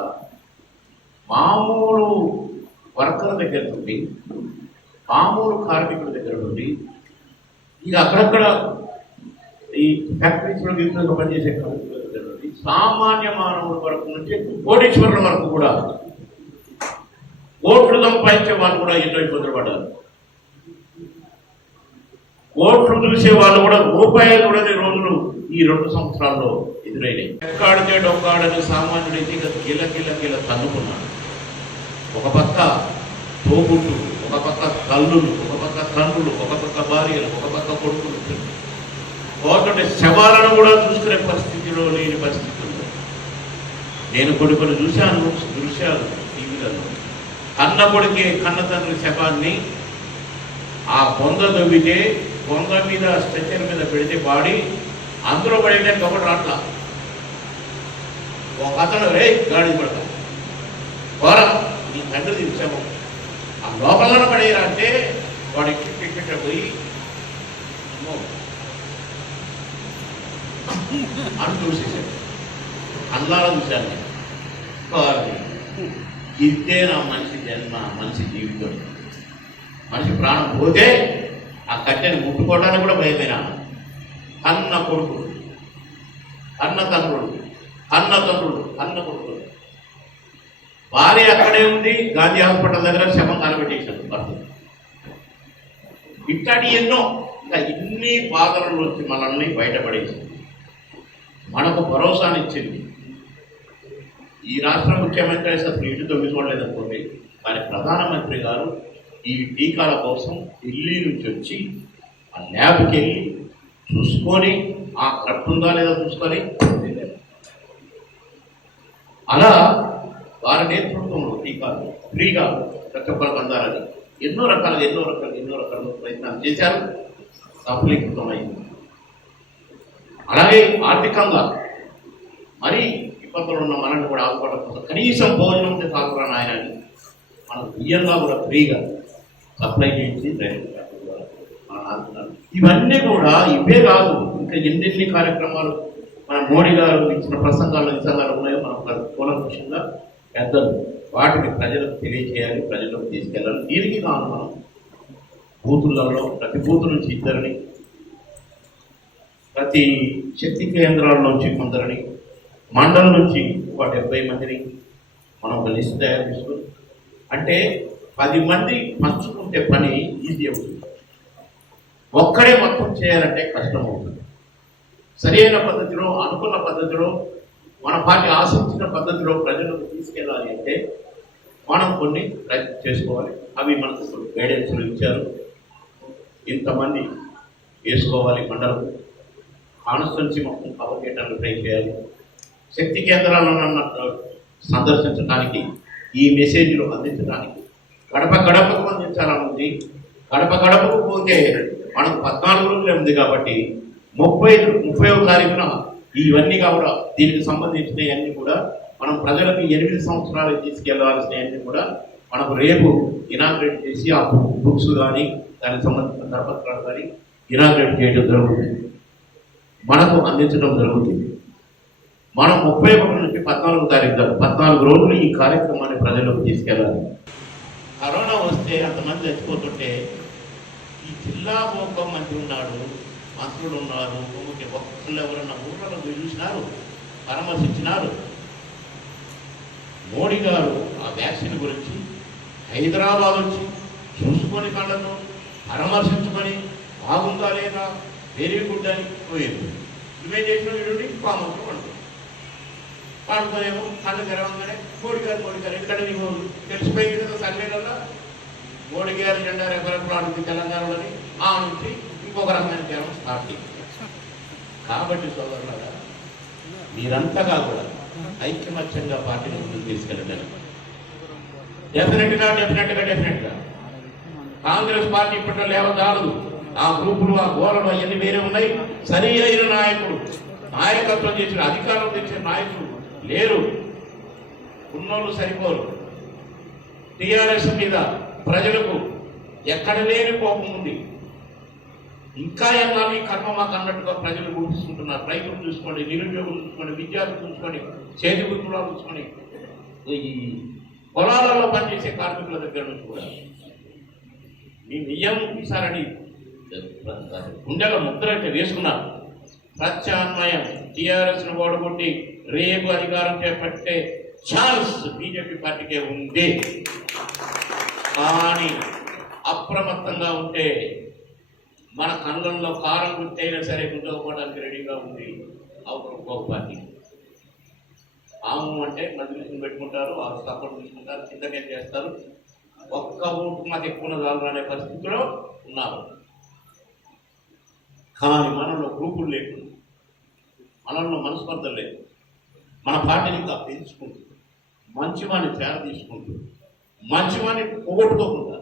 మామూలు వర్కర్ల దగ్గర నుండి, మామూలు కార్మికుల దగ్గర నుండి, ఇక అక్కడక్కడ ఈ ఫ్యాక్టరీస్లో గిరిజనులు పనిచేసే కార్మికుల దగ్గర నుండి, సామాన్య మానవుల వరకు నుంచి కోటీశ్వరుల వరకు కూడా, కోట్లు సంపాదించే వాళ్ళు కూడా ఎన్నో ఇబ్బందులు పడ్డారు. కోట్లు చూసే వాళ్ళు కూడా రూపాయలు కూడా రోజులు ఈ 2 సంవత్సరాల్లో ఎదురైనాయి. ఎక్కాడితే డొక్కాడని సామాన్యుడైతే ఇక గిల తన్నుకున్నాడు. ఒక పక్క తోబుట్టు, ఒక పక్క తల్లులు, ఒక పక్క తండ్రులు, ఒక పక్క భార్యలు, ఒక పక్క కొడుకులు, ఒకటి శవాలను కూడా చూసుకునే పరిస్థితిలో లేని పరిస్థితుల్లో నేను కొన్ని చూశాను దృశ్యాలు టీవీలలో. కన్న కొడుకే కన్న తండ్రి శవాన్ని ఆ బొంద దొవ్వితే బొంద మీద స్ట్రెచర్ మీద పెడితే బాడీ అందులో పడేయడానికి ఒకటి రాట్లా. ఒక అతను రే గాడి పడతా పోరా నీ తండ్రి తీర్చాము ఆ లోపల పడేయరా అంటే వాడు ఎక్కి పోయి అని చూసేసాడు. అన్నారా చూశాను. ఇదే నా మనిషి జన్మ, మనిషి జీవితం. మనిషి ప్రాణం పోతే ఆ కట్టెని ముట్టుకోవడానికి కూడా భయమైనా. అన్న కొడుకులు, అన్న తండ్రులు, అన్న కొడుకులు. భార్య అక్కడే ఉంది, గాంధీ హాస్పిటల్ దగ్గర శవం కాలబెట్టేశారు భర్త. ఇట్లాంటి ఎన్నో ఇంకా ఇన్ని బాధలు వచ్చి మనల్ని బయటపడేసింది, మనకు భరోసానిచ్చింది. ఈ రాష్ట్ర ముఖ్యమంత్రి అసలు ఇటు తొమ్మి చూడలేదనుకోండి, కానీ ప్రధానమంత్రి గారు ఈ టీకాల కోసం ఢిల్లీ నుంచి వచ్చి ఆ ల్యాబ్కి వెళ్ళి చూసుకొని ఆ కరెక్ట్ ఉందా లేదా చూసుకొని అలా వారి నేతృత్వంలో టీకాలు ఫ్రీగా ప్రతి ఒక్కరికి అందాలని ఎన్నో రకాల ప్రయత్నాలు చేశారు. సఫలీకృతమైంది. అలాగే ఆర్థికంగా మరి ఇబ్బందులు ఉన్న మనల్ని కూడా ఆదుకోవడం కోసం కనీసం భోజనం ఉంటే తాకురా నాయనని మనం బియ్యంగా కూడా ఫ్రీగా సప్లై చేయించి మనం ఆదుతున్నారు. ఇవన్నీ కూడా ఇవే కాదు, ఇంకా ఎన్నెన్ని కార్యక్రమాలు మన మోడీ గారు ఇచ్చిన ప్రసంగాల్లో నిజంగా ఉన్నాయో మనం కూలంకషంగా పెద్దలు వాటిని ప్రజలకు తెలియజేయాలి, ప్రజలకు తీసుకెళ్ళాలి. దీనికి కాను మనం బూతులలో ప్రతి బూతు నుంచి ఇద్దరిని, ప్రతి శక్తి కేంద్రాల నుంచి కొందరిని, మండలం నుంచి ఒక 70 మందిని మనం ఒక లిస్ట్ తయారు చేసుకుని, అంటే 10 మంది పంచుకుంటే పని ఈజీ అవుతుంది. ఒక్కడే మొత్తం చేయాలంటే కష్టం అవుతుంది. సరైన పద్ధతిలో, అనుకున్న పద్ధతిలో, మన పార్టీ ఆశించిన పద్ధతిలో ప్రజలకు తీసుకెళ్ళాలి అంటే మనం కొన్ని ప్రయత్నం చేసుకోవాలి. అవి మనకు గైడెన్స్లు ఇచ్చారు. ఇంతమంది వేసుకోవాలి, మండలం కాన్స్టిట్యున్సీ మొత్తం కవర్ చేయడానికి ట్రై చేయాలి. శక్తి కేంద్రాలను సందర్శించడానికి, ఈ మెసేజ్లు అందించడానికి గడప గడపకు అందించాలని ఉంది. గడప గడపకు పోతే మనకు 14 రోజులే ఉంది కాబట్టి 30వ తారీఖున ఇవన్నీ కూడా దీనికి సంబంధించినవన్నీ కూడా మనం ప్రజలకు 8 సంవత్సరాలు తీసుకెళ్లాల్సినవన్నీ కూడా మనకు రేపు ఇనాగ్రేట్ చేసి ఆ బుక్స్ కానీ దానికి సంబంధించిన కరపత్రాలు కానీ ఇనాగ్రేట్ చేయడం జరుగుతుంది, మనకు అందించడం జరుగుతుంది. మనం 31 నుంచి 14వ తారీఖు దాకా 14 రోజులు ఈ కార్యక్రమాన్ని ప్రజలకు తీసుకెళ్ళాలి. కరోనా వస్తే అంతమంది చచ్చిపోతుంటే ఈ జిల్లా ఉప మంత్రి ఉన్నాడు, మంత్రులు ఉన్నారు, ఒక్కళ్ళు ఎవరన్నా ఊళ్ళలో చూసినారు, పరామర్శించినారు. మోడీ గారు ఆ వ్యాక్సిన్ గురించి హైదరాబాద్ వచ్చి చూసుకొని కళ్ళను పరామర్శించుకొని బాగుందా లేదా వెరీ గుడ్ అని పోయింది. ఇవే చేసిన వీడు కామన్గా పండుకొనేమో కళ్ళు తెరవంగానే మోడీ గారు ఇక్కడ నీకు తెలిసిపోయింది కదా సర్వేలలో మోడీ గారు జెండా రెఫరెన్స్ ఆడుతుంది తెలంగాణలోని ఆ నుంచి ఇంకొక రకమైన జ్ఞానం స్టార్ట్ అయింది. కాబట్టి సోదరులారా మీరంతగా కూడా ఐక్యమత్యంగా పార్టీని ముందుకు తీసుకెళ్ళండి. డెఫినెట్గా కాంగ్రెస్ పార్టీ ఇప్పట్లో లేవదాలదు. ఆ గ్రూపులు, ఆ గోళలు అవన్నీ వేరే ఉన్నాయి. సరి అయిన నాయకుడు, నాయకత్వం చేసిన, అధికారం తెచ్చిన నాయకులు లేరు. ఉన్నోళ్ళు సరిపోరు. టీఆర్ఎస్ మీద ప్రజలకు ఎక్కడ లేని కోపం ఉంది. ఇంకా ఎన్నాళ్ళు ఈ కర్మ మాకు అన్నట్టుగా ప్రజలు గుర్తిస్తుంటున్నారు. రైతులు చూసుకోండి, నిరుద్యోగులు చూసుకోండి, విద్యార్థులు చూసుకోండి, చేతి వృత్తులు చూసుకోండి, ఈ పొలాలలో పనిచేసే కార్మికుల దగ్గర నుంచి కూడా మీ నియం ఈసారని గుండెల ముద్ర అయితే వేసుకున్నారు. ప్రత్యామ్నాయం టీఆర్ఎస్ను ఓడగొట్టి రేపు అధికారం చేపట్టే ఛాన్స్ బీజేపీ పార్టీకే ఉంది. కానీ అప్రమత్తంగా ఉంటే మన కళ్ళల్లో కారం గుర్తైనా సరే గుర్తుకోవడానికి రెడీగా ఉంది అవతల ఇంకొక పార్టీ. ఆము అంటే మధ్యలో పెట్టుకుంటారు, ఆ సపోర్ట్ తీసుకుంటారు, కిందకేం చేస్తారు, ఒక్క ఓటు మాకు ఎక్కువ ఉన్నదాలు అనే పరిస్థితిలో ఉన్నారు. కానీ మనలో గ్రూపులు లేకుండా, మనలో మనస్పర్ధలు లేదు, మన పార్టీని ఇంకా పెంచుకుంటూ, మంచివాడిని తేర తీసుకుంటూ, మంచివాడిని పోగొట్టుకోకుండా.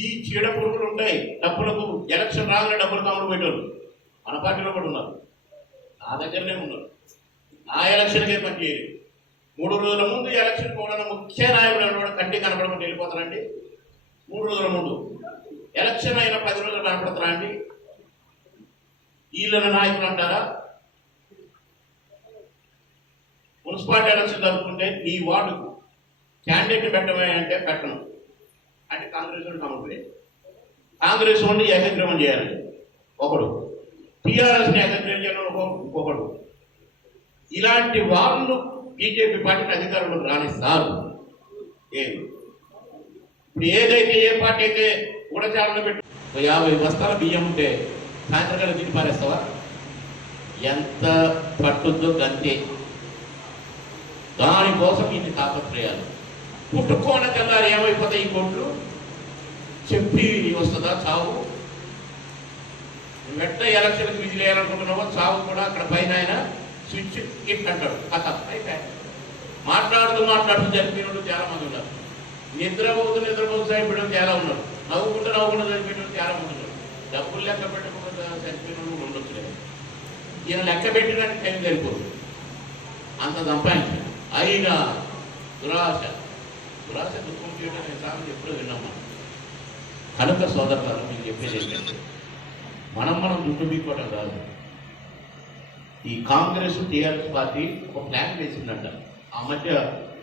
ఈ చీడ పురుగులు ఉంటాయి, డబ్బులకు ఎలక్షన్ రాగానే డబ్బులు కాములు పెట్టారు. మన పార్టీలో కూడా ఉన్నారు, నా దగ్గరనే ఉన్నారు. నా ఎలక్షన్కే పని చేయలేదు. 3 రోజుల ముందు ఎలక్షన్ కూడా ముఖ్య నాయకులు కూడా కంటి కనపడకుండా వెళ్ళిపోతారండి. 3 రోజుల ముందు ఎలక్షన్ అయిన 10 రోజులు కనపడతారా అండి? వీళ్ళ నాయకులు అంటారా? మున్సిపాలిటీ ఎలక్షన్ జరుపుకుంటే నీ వార్డుకు క్యాండిడేట్ పెట్టమే అంటే పెట్టను అంటే కాంగ్రెస్ వాడు నమ్మకం. కాంగ్రెస్ వాడిని ఏకగ్రీవం చేయాలి ఒకడు, టీఆర్ఎస్ని ఏకగ్రీవం చేయాలని ఇంకొకడు. ఇలాంటి వాళ్ళు బీజేపీ పార్టీని అధికారంలోకి రానిస్తారు. ఇప్పుడు ఏదైతే ఏ పార్టీ అయితే గూఢచారంలో పెట్టి 50 బస్తాల బియ్యం ఉంటే సాయంత్రకాలం తిని పారేస్తావా? ఎంత పట్టుద్దో గంతే. దానికోసం ఇన్ని తాపత్రయాలు. పుట్టుకోన తెల్లారి ఏమైపోతాయి ఈ కోట్లు? చెప్పి వస్తుందా చావు? వెంట ఎలక్షన్కి విధులు వేయాలనుకుంటున్నావో చావు కూడా అక్కడ పైన ఆయన స్విచ్ కిట్ అంటాడు, కథ అయిపోయాయి. మాట్లాడుతూ చనిపోయిన చాలా మంది ఉన్నారు. నిద్రపోతూ చనిపోయిన చాలా ఉన్నారు. నవ్వుకుంటూ చనిపోయిన చాలా మంది ఉన్నారు. డబ్బులు లెక్క పెట్టకుండా చనిపోయిన ఉండొచ్చు లేదు. ఈయన లెక్క పెట్టడానికి టైం సరిపోదు, అంత సంపాదించాడు. అయినా దురాశ దుఃఖం చేయడం నేను సాగు ఎప్పుడూ విన్నాము. కనుక సోదరులు మీకు చెప్పేది ఏంటంటే మనం దుడ్డు బీకోవడం కాదు. ఈ కాంగ్రెస్ టీఆర్ఎస్ పార్టీ ఒక ప్లాన్ వేసిందంట. ఆ మధ్య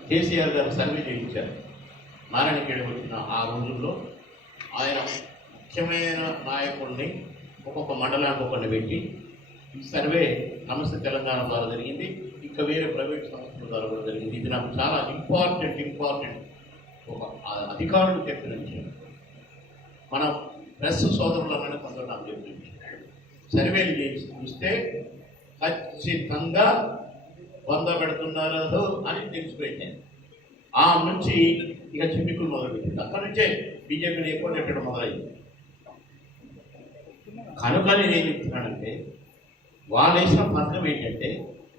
కేసీఆర్ గారు సర్వే చేయించారు. నారాయణఖేడ్ వచ్చిన ఆ రోజుల్లో ఆయన ముఖ్యమైన నాయకుల్ని ఒక్కొక్క మండలానికి ఒకరిని పెట్టి ఈ సర్వే నమస్తే తెలంగాణ ద్వారా జరిగింది, ఇంకా వేరే ప్రైవేట్ సంస్థల ద్వారా కూడా జరిగింది. ఇది నాకు చాలా ఇంపార్టెంట్ ఒక అధికారులు చెప్పిన విషయం. మన ప్రెస్ సోదరులనే కొందరు నాకు చెప్పిన విషయం. సర్వేలు చేసి చూస్తే ఖచ్చితంగా 100 పెడుతున్నారు అని తెలిసిపోయింది. ఆ నుంచి ఇక చిమ్మికులు మొదలుపెట్టింది. అక్కడి నుంచే బీజేపీని ఎక్కువ పెట్టడం మొదలైంది. కనుక నేనేం చెప్తున్నానంటే వాళ్ళు వేసిన పథకం ఏంటంటే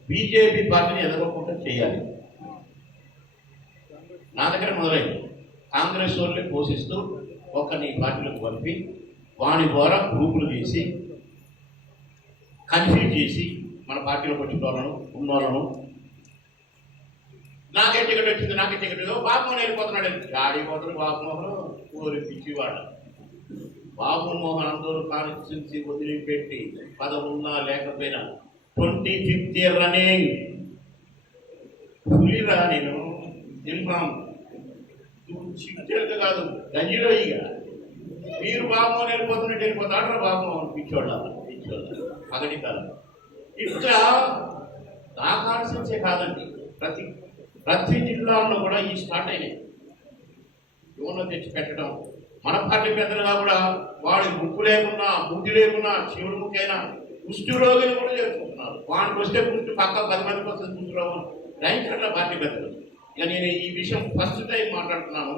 బీజేపీ పార్టీని ఎదగకుండా చేయాలి. నా దగ్గర మొదలైంది. కాంగ్రెస్ వాళ్ళని పోషిస్తూ ఒక్కరిని పార్టీలకు పంపి వాని ద్వారా గ్రూపులు తీసి కన్ఫ్యూజ్ చేసి మన పార్టీలోకి వచ్చిన వాళ్ళను ఉన్నోళ్ళను నాకే టికెట్ వచ్చింది, నాకే టికెట్ బాబుమోహన్ వెళ్ళిపోతున్నాడు. ఆడిపోతాడు బాబుమోహన్ ఊరి పిచ్చివాడు. బాబుమోహన్ అందరూ కాన్స్టిట్యున్సీ వదిలిపెట్టి పదవున్నా లేకపోయినా 25th year రన్నింగ్ పులిరా నేను నిల్మాం చిట్టెలుక కాదు గంజిలో. ఇక మీరు బాబుమోహన్ వెళ్ళిపోతాడు రా బాబుమోహన్ పిచ్చోళ్ళ పగటి కాలం. ఇట్లా నా కాన్స్టిట్యున్సీ కాదండి, ప్రతి జిల్లాల్లో కూడా ఈ స్టార్ట్ అయినాయి. యువను తెచ్చి పెట్టడం. మన పార్టీ పెద్దలుగా కూడా వాడి ముక్కు లేకున్నా బుద్ధి లేకున్నా శివుడు ముక్కైనా కుష్టి రోగులు కూడా చేసుకుంటున్నారు. వాడికి వస్తే కుష్టి పక్క 10 మందికి వస్తుంది కుష్టి రోగం గ్రహించట్ల పార్టీ పెద్దలు. ఇక నేను ఈ విషయం ఫస్ట్ టైం మాట్లాడుతున్నాను.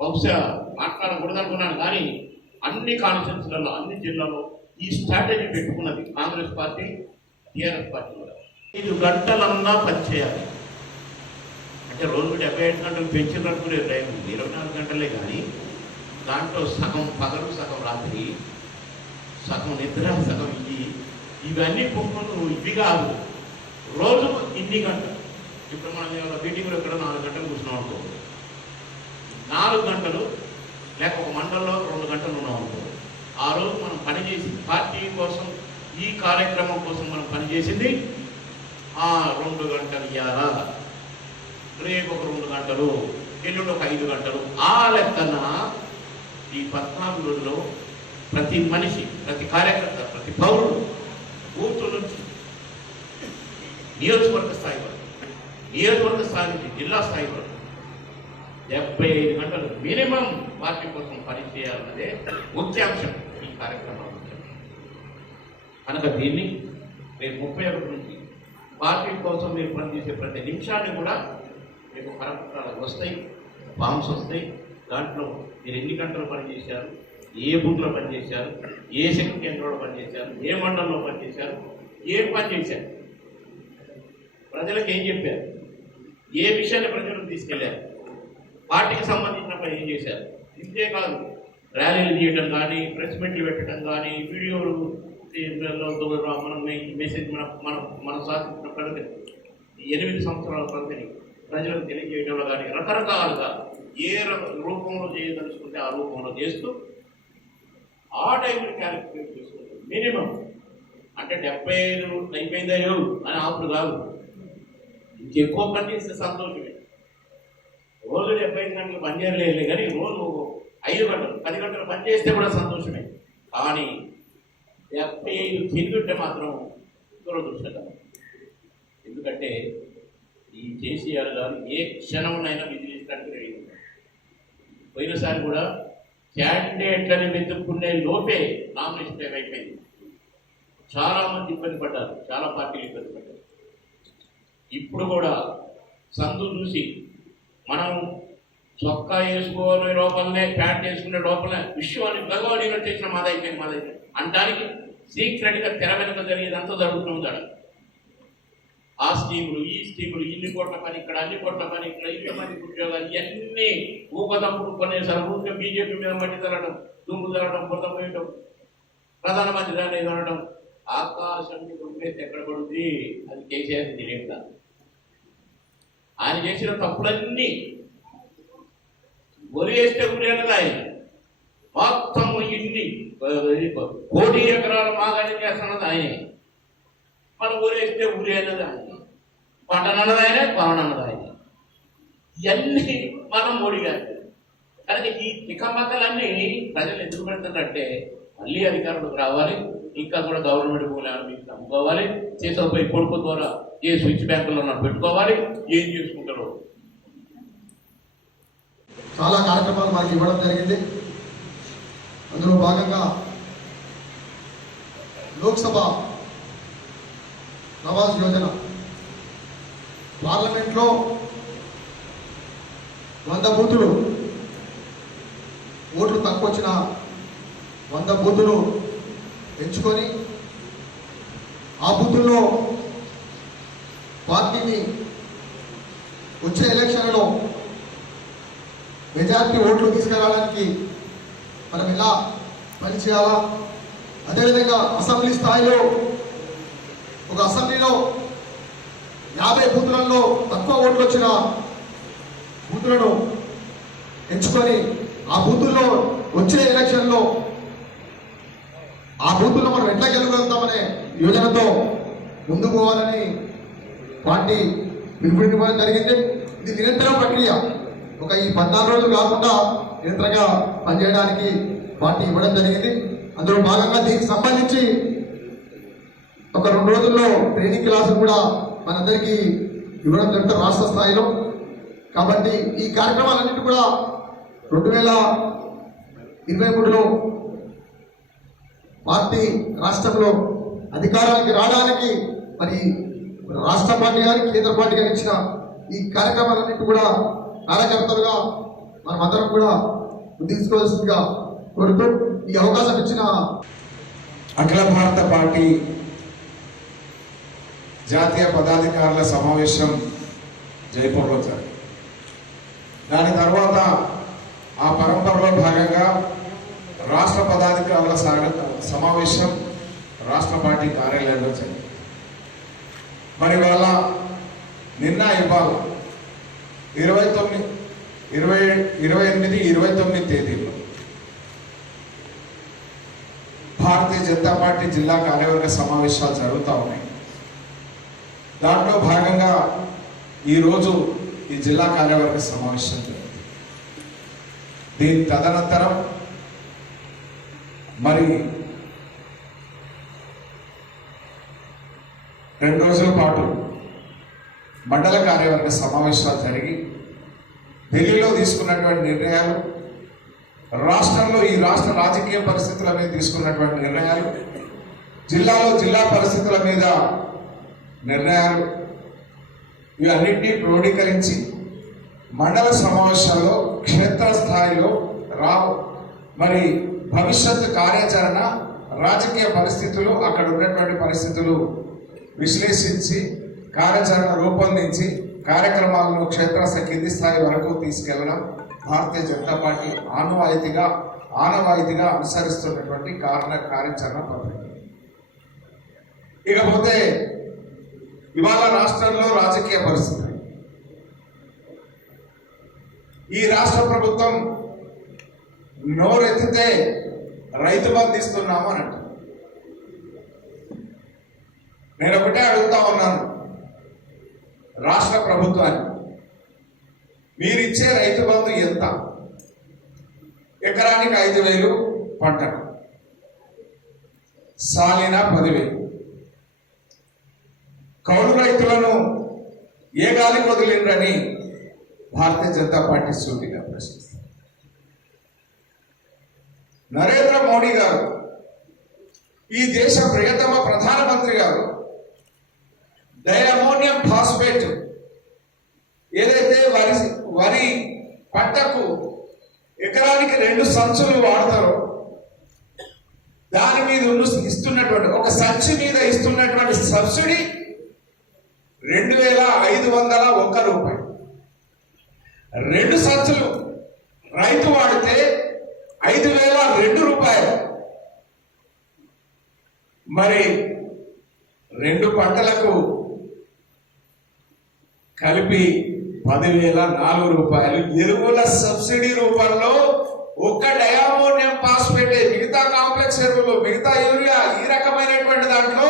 బహుశా మాట్లాడకూడదు అనుకున్నాను, కానీ అన్ని కాన్స్టిట్యున్సీలలో అన్ని జిల్లాలో ఈ స్ట్రాటజీ పెట్టుకున్నది కాంగ్రెస్ పార్టీ, టీఆర్ఎస్ పార్టీ కూడా. 5 గంటలన్నా పనిచేయాలి అంటే రోజు 75 గంటలు పెంచినట్టుకునే టైం 24 గంటలే. కానీ దాంట్లో సగం పగలు, సగం రాత్రి, సగం నిద్ర, సగం ఇవన్నీ పుట్టుకుంటూ ఇవి కాదు. రోజు ఇన్ని గంటలు. ఇప్పుడు మనం మీటింగ్లో ఇక్కడ 4 గంటలు కూర్చున్నాం అనుకో, 4 గంటలు లేక ఒక మండలంలో 2 గంటలు ఉన్నాం అనుకో, ఆ రోజు మనం పనిచేసి పార్టీ కోసం ఈ కార్యక్రమం కోసం మనం పనిచేసింది 2 గంటలు ఇవ్వాలా, రేపు ఒక 2 గంటలు, ఎల్లుండి ఒక 5 గంటలు. ఆ లెక్కన ఈ 14 రోజుల్లో ప్రతి మనిషి, ప్రతి కార్యకర్త, ప్రతి పౌరుడు బూత్ నుంచి నియోజకవర్గ స్థాయి నుంచి జిల్లా స్థాయి వరకు 75 గంటలు మినిమం పార్టీ కోసం పనిచేయాలన్నదే ముఖ్యాంశం ఈ కార్యక్రమాలు ఉంటాయి. కనుక దీన్ని రేపు 31 నుంచి పార్టీ కోసం మీరు పనిచేసే ప్రతి నిమిషాన్ని కూడా మీకు కరపత్రాలు వస్తాయి, ఫామ్స్ వస్తాయి. దాంట్లో మీరు ఎన్ని గంటలు పనిచేశారు, ఏ బూత్లో పనిచేశారు, ఏ శక్తి కేంద్రంలో పనిచేశారు, ఏ మండలంలో పనిచేశారు, ఏం పనిచేశారు, ప్రజలకు ఏం చెప్పారు, ఏ విషయాన్ని ప్రజలకు తీసుకెళ్లారు, పార్టీకి సంబంధించిన పని ఏం చేశారు. ఇంతే కాదు, ర్యాలీలు తీయటం కానీ, ప్రెస్ మీట్లు పెట్టడం కానీ, వీడియోలు మనం మెసేజ్ మనం సాధించిన ప్రగతి 8 సంవత్సరాల ప్రగతిని ప్రజలకు తెలియజేయడంలో కానీ రకరకాలుగా ఏ రూపంలో చేయదలుచుకుంటే ఆ రూపంలో చేస్తూ ఆ టైంని క్యాలిక్యులేట్ చేసుకుంటాం. మినిమం అంటే 75 అయిపోయిందయ్యో అని ఆపుడు కాదు, ఇంకెక్కువ పని చేస్తే సంతోషమే. రోజు 75 గంటలు పని చేయలేదు కానీ రోజు 5 గంటలు 10 గంటలు పని చేస్తే కూడా సంతోషమే. కానీ 75 తిరుగుంటే మాత్రం దురదృష్టకరం. ఎందుకంటే ఈ కేసీఆర్ గారు ఏ క్షణంనైనా విధించడానికి రెడీ ఉన్నారు. పోయినసారి కూడా క్యాండిడేట్లని వెతుక్కునే లోపే నామినేషన్ టైం అయిపోయింది. చాలామంది ఇబ్బంది పడ్డారు, చాలా పార్టీలు ఇబ్బంది పడ్డారు. ఇప్పుడు కూడా సందు చూసి మనం చొక్కా వేసుకోవాలి లోపలనే, ప్యాంట్ వేసుకునే లోపలనే విషయాన్ని భగవాన్ చేసిన మాదైపోయింది అంటానికి సీక్రెట్గా తెర వెనుక జరిగేదంతా జరుగుతుంది. ఆ స్కీములు, ఈ స్కీములు, ఇన్ని కోట్ల పని ఇక్కడ, అన్ని కోట్ల పని ఇక్కడ, 20 మందికి ఉద్యోగాలు, ఇవన్నీ ఊపదప్పుడు కొనేసారు. ఊరికే బీజేపీ మీద మట్టి తరగడం, దుమ్ము తరగడం, బురద పోయటం, ప్రధానమంత్రి దాన్ని అనడం. ఆకాశం మీద ఉండేది ఎక్కడ పడుతుంది? అది కేసీఆర్ తెలియదు కాదు. ఆయన చేసిన తప్పులన్నీ ఒరి వేస్తే ఉరి అన్నది ఆయన. మొత్తం ఇన్ని 1 కోటి ఎకరాల మాగానే చేస్తున్నది ఆయనే. మనం ఊరేస్తే ఊరి అన్నది ఆయన, పంటనన్నది ఆయన, పవనన్నది ఆయన. ఇవన్నీ మనం మోడీ గారు. కనుక ఈ తికమకలన్నీ ప్రజలు ఎందుకు పెడుతున్నారంటే మళ్ళీ అధికారులకు రావాలి, ఇంకా కూడా గవర్నమెంట్ భూములను మీకు అమ్ముకోవాలి, చేసపోయి కొడుకు ద్వారా ఏ స్విచ్ బ్యాంకుల్లో పెట్టుకోవాలి, ఏం చేసుకుంటారో. చాలా కార్యక్రమాలు మనకి ఇవ్వడం జరిగింది. అందులో భాగంగా లోక్సభ నవాజ్ యోజన, పార్లమెంట్లో 100 బూతులు ఓట్లు తక్కువ వచ్చిన 100 బూతులు ఎంచుకొని ఆ బూతుల్లో పార్టీని వచ్చే ఎలక్షన్లలో మెజారిటీ ఓట్లు తీసుకురావడానికి మనం ఎలా పనిచేయాలా, అదేవిధంగా అసెంబ్లీ స్థాయిలో ఒక అసెంబ్లీలో 50 బూతులలో తక్కువ ఓట్లు వచ్చిన బూతులను ఎంచుకొని ఆ బూతుల్లో వచ్చే ఎలక్షన్లో ఆ బూతుల్లో మనం ఎట్లా గెలవగలుగుతామనే యోజనతో ముందుకు పోవాలని పార్టీ పిలుపునివ్వడం జరిగింది. ఇది నిరంతర ప్రక్రియ. ఒక ఈ 14 రోజులు కాకుండా నిరంతరంగా పనిచేయడానికి పార్టీ ఇవ్వడం జరిగింది. అందులో భాగంగా దీనికి సంబంధించి ఒక 2 రోజుల్లో ట్రైనింగ్ క్లాసులు కూడా మనందరికీ ఇవ్వడం జరుగుతుంది రాష్ట్ర స్థాయిలో. కాబట్టి ఈ కార్యక్రమాలన్నింటి కూడా 2023లో పార్టీ రాష్ట్రంలో అధికారానికి రావడానికి మరి రాష్ట్ర పార్టీ కానీ కేంద్ర పార్టీ కానీ ఇచ్చిన ఈ కార్యక్రమాలన్నింటి కూడా కార్యకర్తలుగా మనమందరం కూడా తీసుకోవాల్సిందిగా కోరుతూ ఈ అవకాశం ఇచ్చిన అఖిల భారత పార్టీ జాతీయ పదాధికారుల సమావేశం జైపూర్లో జరిగింది. దాని తర్వాత ఆ పరంపరలో భాగంగా రాష్ట్ర పదాధికారుల సమావేశం రాష్ట్ర పార్టీ కార్యాలయంలో జరిగింది. మరి వాళ్ళ నిన్న ఇవాళ 28, 29 తేదీల్లో భారతీయ జనతా పార్టీ జిల్లా కార్యవర్గ సమావేశాలు జరుగుతూ ఉన్నాయి. దాంట్లో భాగంగా ఈరోజు ఈ జిల్లా కార్యవర్గ సమావేశం జరిగింది. దీని తదనంతరం మరి 2 రోజుల పాటు మండల కార్యవర్గ సమావేశాలు జరిగి ఢిల్లీలో తీసుకున్నటువంటి నిర్ణయాలు, రాష్ట్రంలో ఈ రాష్ట్ర రాజకీయ పరిస్థితుల మీద తీసుకున్నటువంటి నిర్ణయాలు, జిల్లా పరిస్థితుల మీద నిర్ణయాలు, ఇవన్నింటినీ క్రోడీకరించి మండల సమావేశాల్లో క్షేత్రస్థాయిలో మరి భవిష్యత్తు కార్యాచరణ, రాజకీయ పరిస్థితులు, అక్కడ ఉన్నటువంటి పరిస్థితులు విశ్లేషించి కార్యాచరణ రూపొందించి కార్యక్రమాలను క్షేత్రస్థాయి కింది స్థాయి వరకు తీసుకెళ్లడం భారతీయ జనతా పార్టీ ఆనవాయితీగా అనుసరిస్తున్నటువంటి కార్యాచరణ పద్ధతి. ఇకపోతే ఇవాళ రాష్ట్రంలో రాజకీయ పరిస్థితి, ఈ రాష్ట్ర ప్రభుత్వం నోరెత్తితే రైతు బంధు ఇస్తున్నాము అని అంటారు. నేను ఒకటే అడుగుతా ఉన్నాను రాష్ట్ర ప్రభుత్వాన్ని, మీరిచ్చే రైతు బంధు ఎంత? ఎకరానికి 5,000 పంటకు, సాలిన 10,000. కౌలు రైతులను ఏ గాలికి వదిలిండ్రని భారతీయ జనతా పార్టీ సూటిగా ప్రశ్నిస్తారు. నరేంద్ర మోడీ గారు, ఈ దేశ ప్రియతమ ప్రధానమంత్రి గారు డైఅమోనియం ఫాస్ఫేట్ ఏదైతే వరి పంటకు ఎకరానికి 2 సంచులు వాడతారో దాని మీద ఇస్తున్నటువంటి ఒక సంచి మీద ఇస్తున్నటువంటి సబ్సిడీ 2,501 రూపాయలు. 2 సంచులు రైతు వాడితే 5,002 రూపాయలు. మరి 2 పంటలకు కలిపి 10,004 రూపాయలు ఎరువుల సబ్సిడీ రూపంలో ఒక్క డయామోనియం ఫాస్ఫేట్, మిగతా కాంప్లెక్స్ ఎరువులు, మిగతా యూరియా, ఈ రకమైనటువంటి దాంట్లో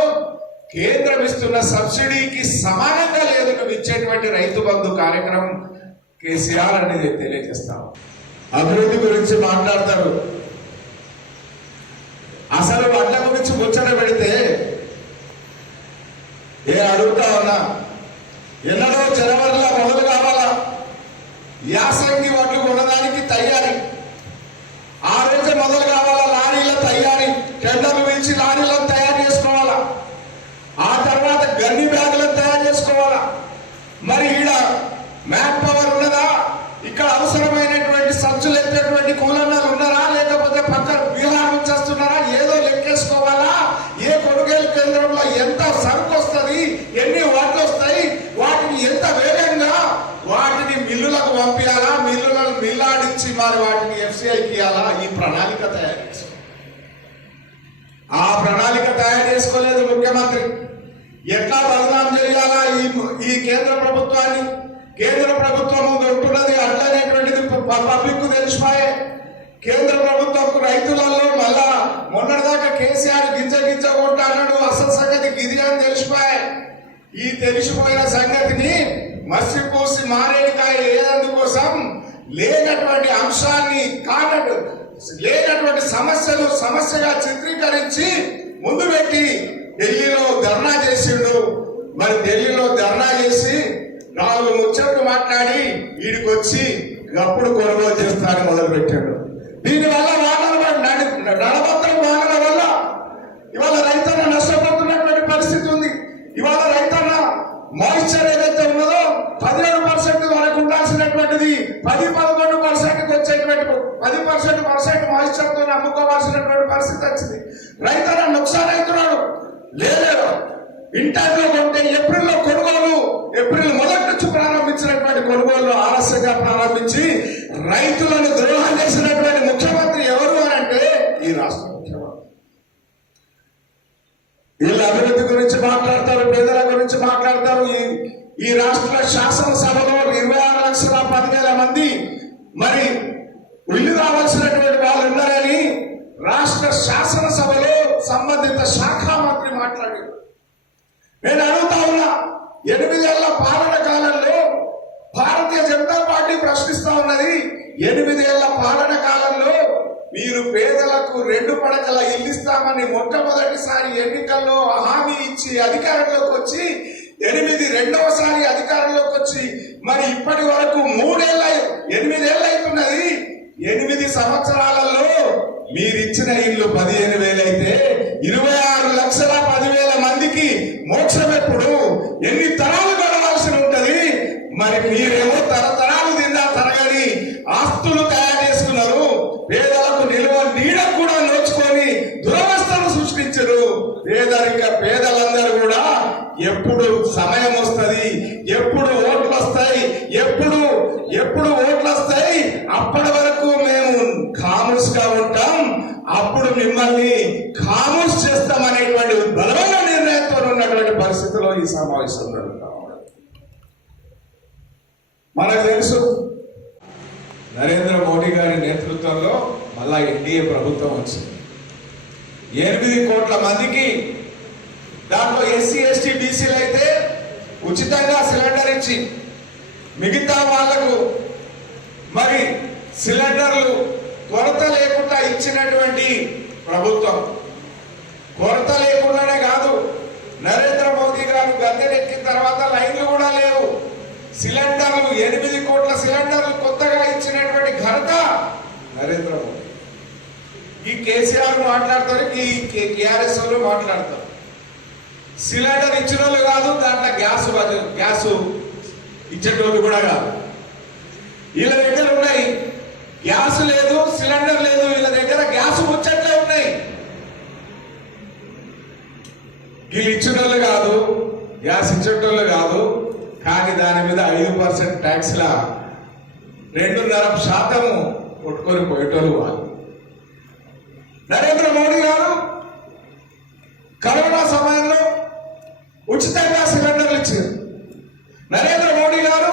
కేంద్రం ఇస్తున్న సబ్సిడీకి సమానంగా లేదు నువ్వు ఇచ్చేటువంటి రైతు బంధు కార్యక్రమం కేసీఆర్ అనేది తెలియజేస్తాం. అభివృద్ధి గురించి మాట్లాడతారు, అసలు వడ్ల గురించి ముచ్చట పెడితే అడుగుతా ఉన్నా, ఎన్నడో జనవరిలో మొదలు కావాలా యాసంగి వడ్లు కొనడానికి తయారీ, ఆ రోజే మొదలు కావాలా లారీల తయారీ, టెండర్లు పిలిచి లారీలను తయారు చేసుకోవాలా, ఆ తర్వాత గన్ని బ్యాగులను తయారు చేసుకోవాలా. మరి ఈడ మ్యాన్ పవర్ ఉన్నదా? ఇక్కడ అవసరమైనటువంటి సంచులు ఎత్తేటువంటి కూలన్నాలు ఉన్నారా, లేకపోతే పక్కన బీహార్ నుంచి వస్తున్నారా? ఏదో లెక్కేసుకోవాలా. ఏ కొనుగోలు కేంద్రంలో ఎంత సరుకు వస్తుంది, ఎన్ని వడ్లు వస్తాయి, వాటిని ఎంత వేగంగా వాటిని మిల్లులకు పంపించాలా, మిల్లులను మిల్లాడించి మరి వాటిని ఎఫ్సిఐకి ఇవ్వాలా, ఈ ప్రణాళిక తయారు చేసుకో. ఆ ప్రణాళిక తయారు చేసుకోలేదు ముఖ్యమంత్రి. ఎట్లా బదనాం చేయాలా ఈ కేంద్ర ప్రభుత్వాన్ని? కేంద్ర ప్రభుత్వం ఉంటున్నది అట్లనేటువంటిది పబ్లిక్ తెలిసిపోయే. కేంద్ర ప్రభుత్వం రైతులలో మళ్ళా మొన్నటిదాకా కేసీఆర్ గింజ కొట్టాడు, అసలు సంగతి ఇది అని తెలిసిపోయే. ఈ తెలిసిపోయిన సంగతిని మసిపూసి మారేడుకాయ లేనందుకోసం లేనటువంటి అంశాన్ని లేనటువంటి సమస్యగా చిత్రీకరించి ముందు పెట్టి ఢిల్లీలో ధర్నా చేసిండు. మరి ఢిల్లీలో ధర్నా చేసి 4 ముచ్చట్లు మాట్లాడి వీడికి వచ్చి అప్పుడు కొనుగోలు చేస్తానని మొదలు పెట్టాడు. దీనివల్ల నడపత్రం వాహనాల వల్ల ఇవాళ రైతన్న నష్టపోతున్నటువంటి పరిస్థితి ఉంది. ఇవాళ రైతన్న మాయిశ్చర్ ఏదైతే ఉన్నదో 17% వరకు ఉండాల్సినటువంటిది 10-11%కి వచ్చేటువంటి 10% మాయిశ్చర్ తో అమ్ముకోవాల్సినటువంటి పరిస్థితి వచ్చింది. రైతన్న నుక్సాన్ అవుతున్నాడు. లేదు ఇంటర్లో కొంటే ఏప్రిల్లో కొనుగోలు, ఏప్రిల్ మొదటి నుంచి ప్రారంభించినటువంటి కొనుగోలు ఆలస్యంగా ప్రారంభించి రైతులను ద్రోహం చేసినటువంటి ముఖ్యమంత్రి ఎవరు అని అంటే ఈ రాష్ట్ర ముఖ్యమంత్రి. వీళ్ళు అభివృద్ధి గురించి మాట్లాడతారు, పేదల గురించి మాట్లాడతారు. ఈ రాష్ట్ర శాసనసభలో 26,10,000 మంది మరి ఇల్లు రావాల్సినటువంటి వాళ్ళు ఉన్నారని రాష్ట్ర శాసనసభలో సంబంధిత శాఖ మంత్రి మాట్లాడారు. నేను అడుగుతా ఉన్నా, 8 ఏళ్ల పాలన కాలంలో భారతీయ జనతా పార్టీ ప్రశ్నిస్తా ఉన్నది, 8 ఏళ్ల పాలన కాలంలో మీరు పేదలకు 2 పడకల ఇల్లు ఇస్తామని మొట్టమొదటిసారి ఎన్నికల్లో హామీ ఇచ్చి అధికారంలోకి వచ్చి 8 రెండవసారి అధికారంలోకి వచ్చి మరి ఇప్పటి వరకు 8 ఏళ్ళు అవుతున్నది. 8 సంవత్సరాల తరాలు గడవాల్సి ఉంటది. మరి మీరేమో తరతరాలు తిన్నా తరగని ఆస్తులు తయారు చేసుకున్నారు. పేదలకు నిల్వ నీడ కూడా నోచుకొని దురవస్థను సృష్టించరు. పేదలందరూ కూడా ఎప్పుడు సమయం వస్తుంది, ఎప్పుడు ఓట్లు వస్తాయి, ఎప్పుడు ఓట్లు వస్తాయి, అప్పటి వరకు మేము ఖామోష్ గా ఉంటాం, అప్పుడు మిమ్మల్ని ఖామోష్ చేస్తామనేటువంటి బలమైన నిర్ణయంతో ఉన్నటువంటి పరిస్థితిలో ఈ సమావేశం జరుగుతాం. మనకు తెలుసు నరేంద్ర మోడీ గారి నేతృత్వంలో మళ్ళా ఎన్డీఏ ప్రభుత్వం వచ్చింది. 8 కోట్ల మందికి, దాంట్లో ఎస్సీ ఎస్టీ బీసీలు అయితే ఉచితంగా సిలిండర్ ఇచ్చి, మిగతా వాళ్లకు మరి సిలిండర్లు కొరత లేకుండా ఇచ్చినటువంటి ప్రభుత్వం. కొరత లేకుండానే కాదు, నరేంద్ర మోదీ గారు గద్దెనెక్కిన తర్వాత లైన్లు కూడా లేవు. సిలిండర్లు 8 కోట్ల సిలిండర్లు కొత్తగా ఇచ్చినటువంటి ఘనత నరేంద్ర మోదీ. ఈ కేసీఆర్ మాట్లాడతారు, ఈ టీఆర్ఎస్ వాళ్ళు మాట్లాడతారు. సిలిండర్ ఇచ్చిన వాళ్ళు కాదు, దాంట్లో గ్యాస్ ఇచ్చేటోళ్ళు కూడా కాదు. వీళ్ళ దగ్గర ఉన్నాయి గ్యాస్ లేదు, సిలిండర్ లేదు, వీళ్ళ దగ్గర గ్యాస్ ముచ్చట్లే ఉన్నాయి. వీళ్ళు ఇచ్చిన వాళ్ళు కాదు, గ్యాస్ ఇచ్చేటోళ్ళు కాదు, కానీ దాని మీద 5% ట్యాక్స్ లా 2.5% కొట్టుకొని పోయేటోళ్ళు వాళ్ళు. నరేంద్ర మోడీ గారు కరోనా సమయంలో ఉచితంగా సిలిండర్లు ఇచ్చారు. నరేంద్ర మోడీ గారు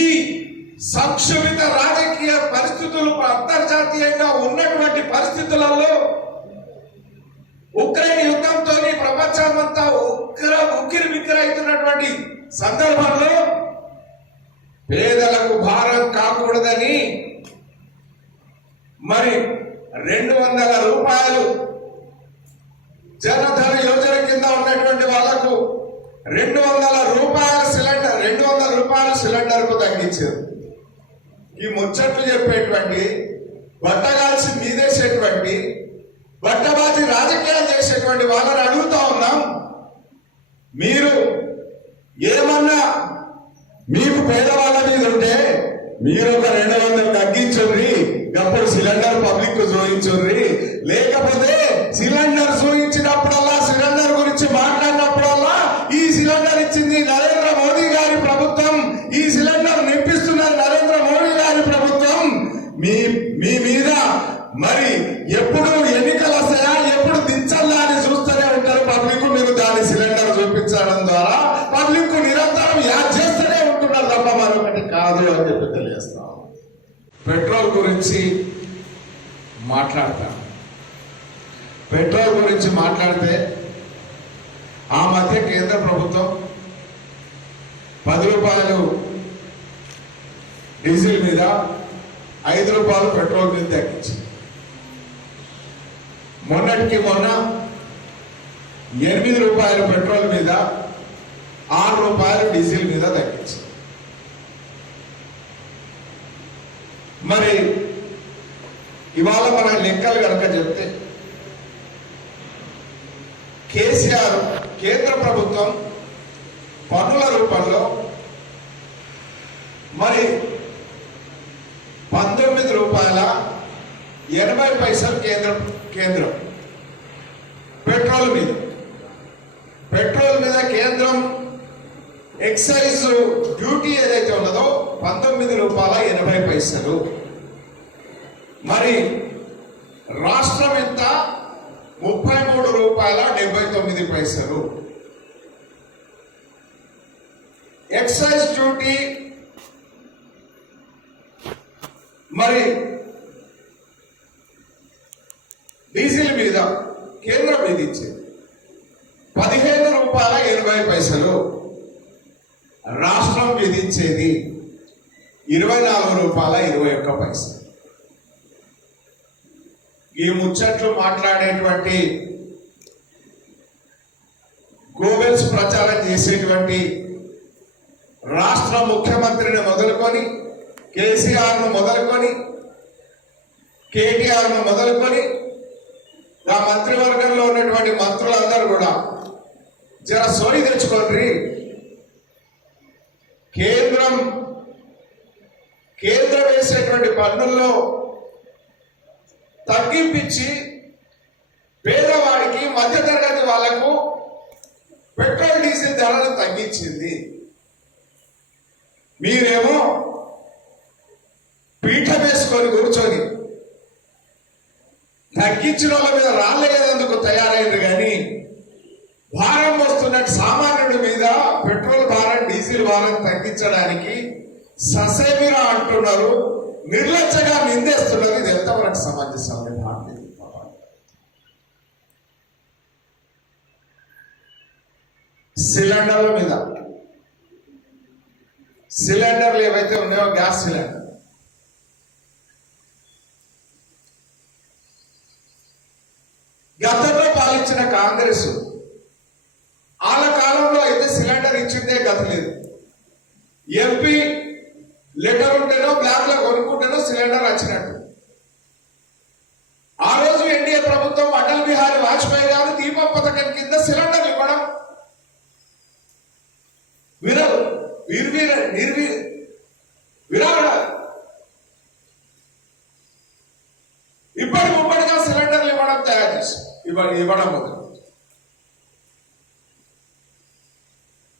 ఈ సంక్షోభిత రాజకీయ పరిస్థితులు, అంతర్జాతీయంగా ఉన్నటువంటి పరిస్థితులలో ఉక్రెయిన్ యుద్ధంతో ప్రపంచమంతా ఉక్కిరి బిక్కిరైతున్నటువంటి సందర్భంలో పేదలకు భారం కాకూడదని మరి 200 రూపాయలు జనధన యోజన కింద ఉన్నటువంటి వాళ్లకు 200 రూపాయల సిలిండర్ కు తగ్గించారు. ఈ ముచ్చట్లు చెప్పేటువంటి, బట్టగాల్సి మీదేసేటువంటి, బట్టబాజీ రాజకీయాలు చేసేటువంటి వాళ్ళని అడుగుతా ఉన్నాం, మీరు ఏమన్నా మీకు పేదవాళ్ళ మీద ఉంటే మీరు ఒక 200 తగ్గించుర్రి, అప్పుడు సిలిండర్ పబ్లిక్ చూయించుర్రి. లేకపోతే సిలిండర్ చూయించినప్పుడల్లా, సిలిండర్ గురించి మాట్లాడినప్పుడల్లా ఈ సిలిండర్ ఇచ్చింది నరేంద్ర మోదీ గారి ప్రభుత్వం, ఈ సిలిండర్ నింపిస్తున్నది నరేంద్ర మోడీ గారి ప్రభుత్వం, మీ మీద మరి ఎప్పుడు ఎన్నికలు వస్తాయా, ఎప్పుడు దించల్లా అని చూస్తూనే ఉంటారు పబ్లిక్. మీరు దాని సిలిండర్ చూపించడం ద్వారా పబ్లిక్ నిరంతరం యాద్ చేస్తూనే ఉంటున్నారు తప్ప మరొకటి కాదు అని చెప్పి తెలియజేస్తాం. పెట్రోల్ గురించి మాట్లాడితే ఆ మధ్య కేంద్ర ప్రభుత్వం 10 రూపాయలు డీజిల్ మీద, 5 రూపాయలు పెట్రోల్ మీద తగ్గించింది. మొన్నటికి మొన్న 8 రూపాయలు పెట్రోల్ మీద, 6 రూపాయలు డీజిల్ మీద తగ్గించింది. మరి ఇవాళ మన లెక్కలు కనుక చెప్తే కేసీఆర్ కేంద్ర ప్రభుత్వం పన్నుల రూపంలో మరి 19 రూపాయల 80 పైసలు కేంద్రం పెట్రోల్ మీద కేంద్రం ఎక్సైజ్ డ్యూటీ ఏదైతే ఉన్నదో 19 రూపాయల 80 పైసలు. మరి రాష్ట్రం ఎంత? 33 రూపాయల 79 పైసలు. ఎక్సైజ్ డ్యూటీ మరి డీజిల్ మీద కేంద్రం విధించింది 15 రూపాయల 80 పైసలు. రాష్ట్రం విధించేది 24 రూపాయల 21 పైసలు. ఈ ముచ్చట్లు మాట్లాడేటువంటి, గోబెల్స్ ప్రచారం చేసేటువంటి రాష్ట్ర ముఖ్యమంత్రిని మొదలుకొని, కేసీఆర్ను మొదలుకొని, కేటీఆర్ను మొదలుకొని, ఆ మంత్రివర్గంలో ఉన్నటువంటి మంత్రులందరూ కూడా జర సోయి తెచ్చుకోండి. కేంద్రం వేసేటువంటి పన్నుల్లో తగ్గింపించి పేదవాడికి మధ్యతరగతి వాళ్లకు పెట్రోల్ డీజిల్ ధరలు తగ్గించింది. మీరేమో పీఠ వేసుకొని కూర్చొని తగ్గించిన వాళ్ళ మీద రాలేదందుకు తయారైంది. కానీ భారం వస్తున్నట్టు సామాన్యుడి మీద పెట్రోల్ భారం డీజిల్ భారం తగ్గించడానికి ససేమిరా అంటున్నారు, నిర్లక్ష్యంగా నిందేస్తున్నారు. ఇది ఎంతవరకు సమంజసం? భారతీయ సిలిండర్ల మీద, సిలిండర్లు ఏవైతే ఉన్నాయో గ్యాస్ సిలిండర్, గతంలో పాలించిన కాంగ్రెస్ వాళ్ళ కాలంలో అయితే సిలిండర్ ఇచ్చిందే గత లేదు. ఎంపీ లెటర్ ఉంటేనో బ్లాక్ లో కొనుక్కుంటేనో సిలిండర్ వచ్చినట్టు. ఆ రోజు ఎన్డీఏ ప్రభుత్వం అటల్ బిహారీ వాజ్పేయి గారు దీపం పథకం కింద సిలిండర్లు ఇవ్వడం విరాడ ఇప్పటి ముప్పటిగా సిలిండర్లు ఇవ్వడం తయారు చేసి ఇవ్వడం మొదలు.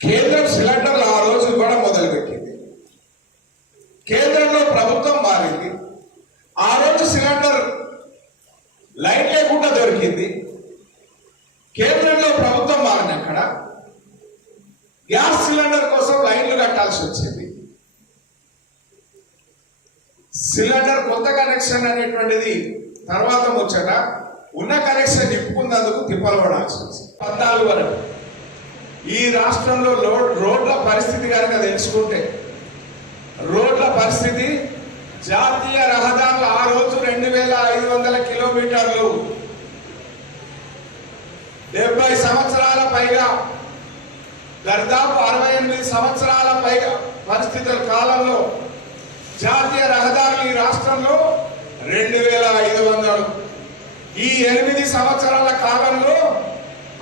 కేంద్రం సిలిండర్లు ఆ రోజు ఇవ్వడం మొదలుపెట్టింది. కేంద్రంలో ప్రభుత్వం మారింది. ఆ రోజు సిలిండర్ లైన్ లేకుండా దొరికింది. కేంద్రంలో ప్రభుత్వం మారినక్కడ గ్యాస్ సిలిండర్ కోసం లైన్లు కట్టాల్సి వచ్చింది. సిలిండర్ కొత్త కనెక్షన్ అనేటువంటిది తర్వాత ముచ్చట. ఉన్న కనెక్షన్ నింపుకున్నందుకు తిప్పలు పడాల్సి వచ్చింది. 14 వరకు ఈ రాష్ట్రంలో రోడ్ల పరిస్థితి కనుక తెలుసుకుంటే, రోడ్ల పరిస్థితి, జాతీయ రహదారులు ఆ రోజు 2500 కిలోమీటర్లు, 70 సంవత్సరాల పైగా, దాదాపు 68 సంవత్సరాల పైగా పరిస్థితుల కాలంలో జాతీయ రహదారులు ఈ రాష్ట్రంలో 2500. ఈ 8 సంవత్సరాల కాలంలో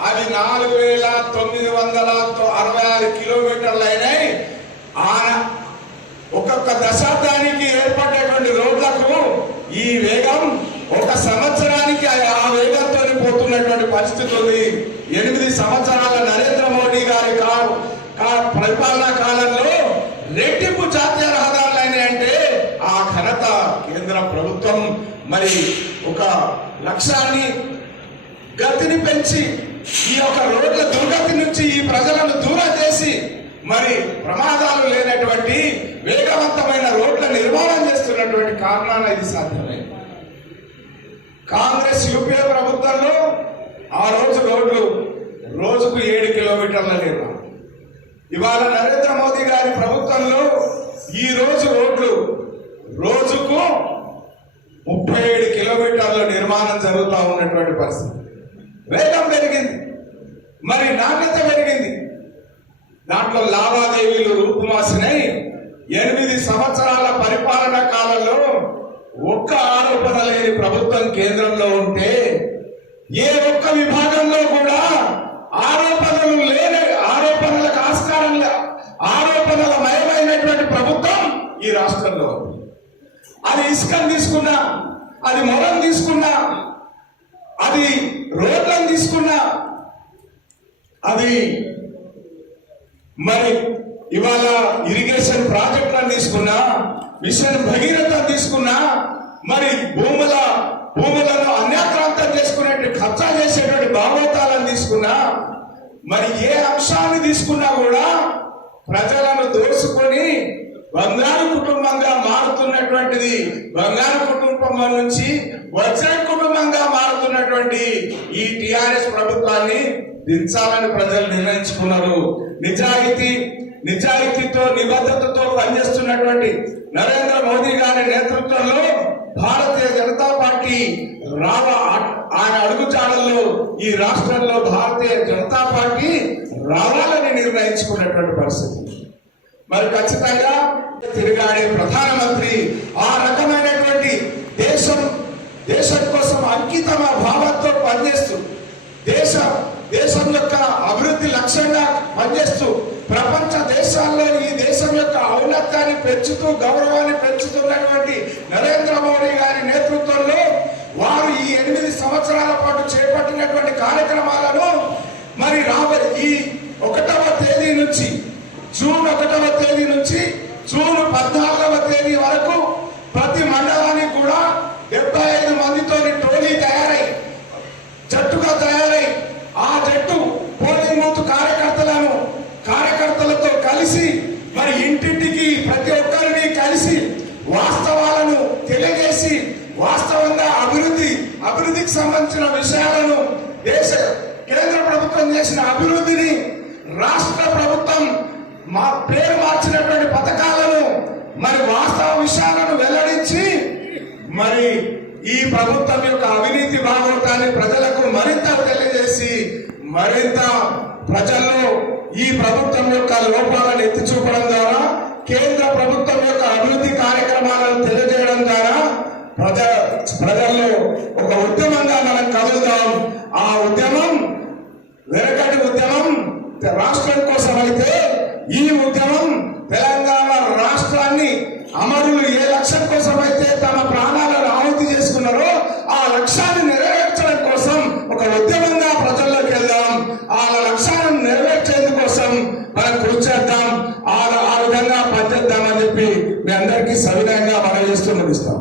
అవి 4966 కిలోమీటర్లు అయినాయి. ఒక్కొక్క దశాబ్దానికి ఏర్పడేటువంటి రోడ్లకు ఈ వేగం ఒక సంవత్సరానికి ఆ వేగంతో పోతున్నటువంటి పరిస్థితి ఉంది. 8 సంవత్సరాల నరేంద్ర మోడీ గారి పరిపాలనా కాలంలో రెట్టింపు జాతీయ రహదారులు అయినాయంటే ఆ ఘనత కేంద్ర ప్రభుత్వం మరి ఒక లక్ష్యాన్ని గతిని పెంచి ఈ యొక్క రోడ్ల దుర్గతి నుంచి ఈ ప్రజలను దూరం చేసి మరి ప్రమాదాలు లేనటువంటి వేగవంతమైన రోడ్ల నిర్మాణం చేస్తున్నటువంటి కారణాలు ఇది సాధ్యమైంది. కాంగ్రెస్ యూపీఏ ప్రభుత్వంలో ఆ రోజు రోడ్లు రోజుకు 7 కిలోమీటర్ల నిర్మాణం. ఇవాళ నరేంద్ర మోదీ గారి ప్రభుత్వంలో ఈ రోజు రోడ్లు రోజుకు 37 కిలోమీటర్ల నిర్మాణం జరుగుతూ ఉన్నటువంటి పరిస్థితి. వేగం పెరిగింది, మరి నాణ్యత పెరిగింది. దాంట్లో లావాదేవీలు రూపుమాసినాయి. 8 సంవత్సరాల పరిపాలన కాలంలో ఒక్క ఆరోపణ లేని ప్రభుత్వం కేంద్రంలో ఉంటే ఏ ఒక్క విభాగంలో కూడా ఆరోపణలు లేని, ఆరోపణలకు ఆస్కారం, ఆరోపణల మయమైనటువంటి ప్రభుత్వం ఈ రాష్ట్రంలో ఉంది. అది ఇసుకను తీసుకున్నా, అది మొరం తీసుకున్నా, అది రోడ్లను తీసుకున్నా, అది మరి ఇవాళ ఇరిగేషన్ ప్రాజెక్టులను తీసుకున్నా, మిషన్ భగీరథ తీసుకున్నా, మరి భూములను అన్యాక్రాంతం చేసుకునేటువంటి ఖర్చా చేసేటువంటి భాగవతాలను తీసుకున్నా, మరి ఏ అంశాన్ని తీసుకున్నా కూడా ప్రజలను దోచుకొని బంగారు కుటుంబంగా మారుతున్నటువంటిది, బంగారు కుటుంబం నుంచి వజ్ర కుటుంబంగా మారుతున్నటువంటి ఈ టిఆర్ఎస్ ప్రభుత్వాన్ని దించాలని ప్రజలు నిర్ణయించుకున్నారు. నిజాయితీతో నిబద్ధతతో పనిచేస్తున్నటువంటి నరేంద్ర మోదీ గారి నేతృత్వంలో భారతీయ జనతా పార్టీ ఆయన అడుగుజాడల్లో ఈ రాష్ట్రంలో భారతీయ జనతా పార్టీ రావాలని నిర్ణయించుకున్నటువంటి పరిస్థితి. మరి ఖచ్చితంగా తిరిగాడే ప్రధానమంత్రి ఆ రకమైనటువంటి దేశం కోసం అంకిత భావంతో పనిచేస్తూ దేశం యొక్క అభివృద్ధి లక్ష్యంగా పనిచేస్తూ ప్రపంచ దేశాల్లో ఈ దేశ దేశం యొక్క ఔన్నత్యాన్ని పెంచుతూ గౌరవాన్ని పెంచుతున్నటువంటి నరేంద్ర మోడీ గారి నేతృత్వంలో వారు ఈ 8 సంవత్సరాల పాటు చేపట్టినటువంటి కార్యక్రమాలను మరి రాబోయే ఈ 1వ తేదీ నుంచి జూన్ 1వ తేదీ నుంచి జూన్ 14వ తేదీ వరకు ప్రతి మండలానికి కూడా 75 మందితో టోలీ తయారై జట్టుగా తయారై ఆ జట్టు పోలింగ్ బూత్ కార్యకర్తలతో కలిసి మరి ఇంటింటికి ప్రతి ఒక్కరిని కలిసి వాస్తవాలను తెలియజేసి వాస్తవంగా అభివృద్ధికి సంబంధించిన విషయాలను కేంద్ర ప్రభుత్వం చేసిన అభివృద్ధిని రాష్ట్ర ప్రభుత్వం పేరు మార్చినటువంటి పథకాలను మరి వాస్తవ విషయాలను వెల్లడించి మరి ఈ ప్రభుత్వం యొక్క అవినీతి భాగవతాన్ని ప్రజలకు మరింత తెలియజేసి మరింత ప్రజల్లో ఈ ప్రభుత్వం యొక్క లోపాలను ఎత్తి చూపడం ద్వారా కేంద్ర ప్రభుత్వం యొక్క అభివృద్ధి కార్యక్రమాలను తెలియజేయడం ద్వారా ప్రజల్లో ఒక ఉద్యమంగా మనం కదులుతాం. ఆ ఉద్యమం వెనకటి ఉద్యమం రాష్ట్రం కోసం అయితే ఈ ఉద్యమం తెలంగాణ రాష్ట్రాన్ని అమరులు ఏ లక్ష్యం కోసం అయితే తమ ప్రాణాలను ఆహుతి చేసుకున్నారో ఆ లక్ష్యాన్ని నెరవేర్చడం కోసం ఒక ఉద్యమంగా ప్రజల్లోకి వెళ్దాం. ఆ లక్ష్యాలను నెరవేర్చేందుకోసం మనం కృషి చేద్దాం. ఆ విధంగా పనిచేద్దామని చెప్పి మీ అందరికీ సవినయంగా మనం చేస్తూ ముగిస్తాం.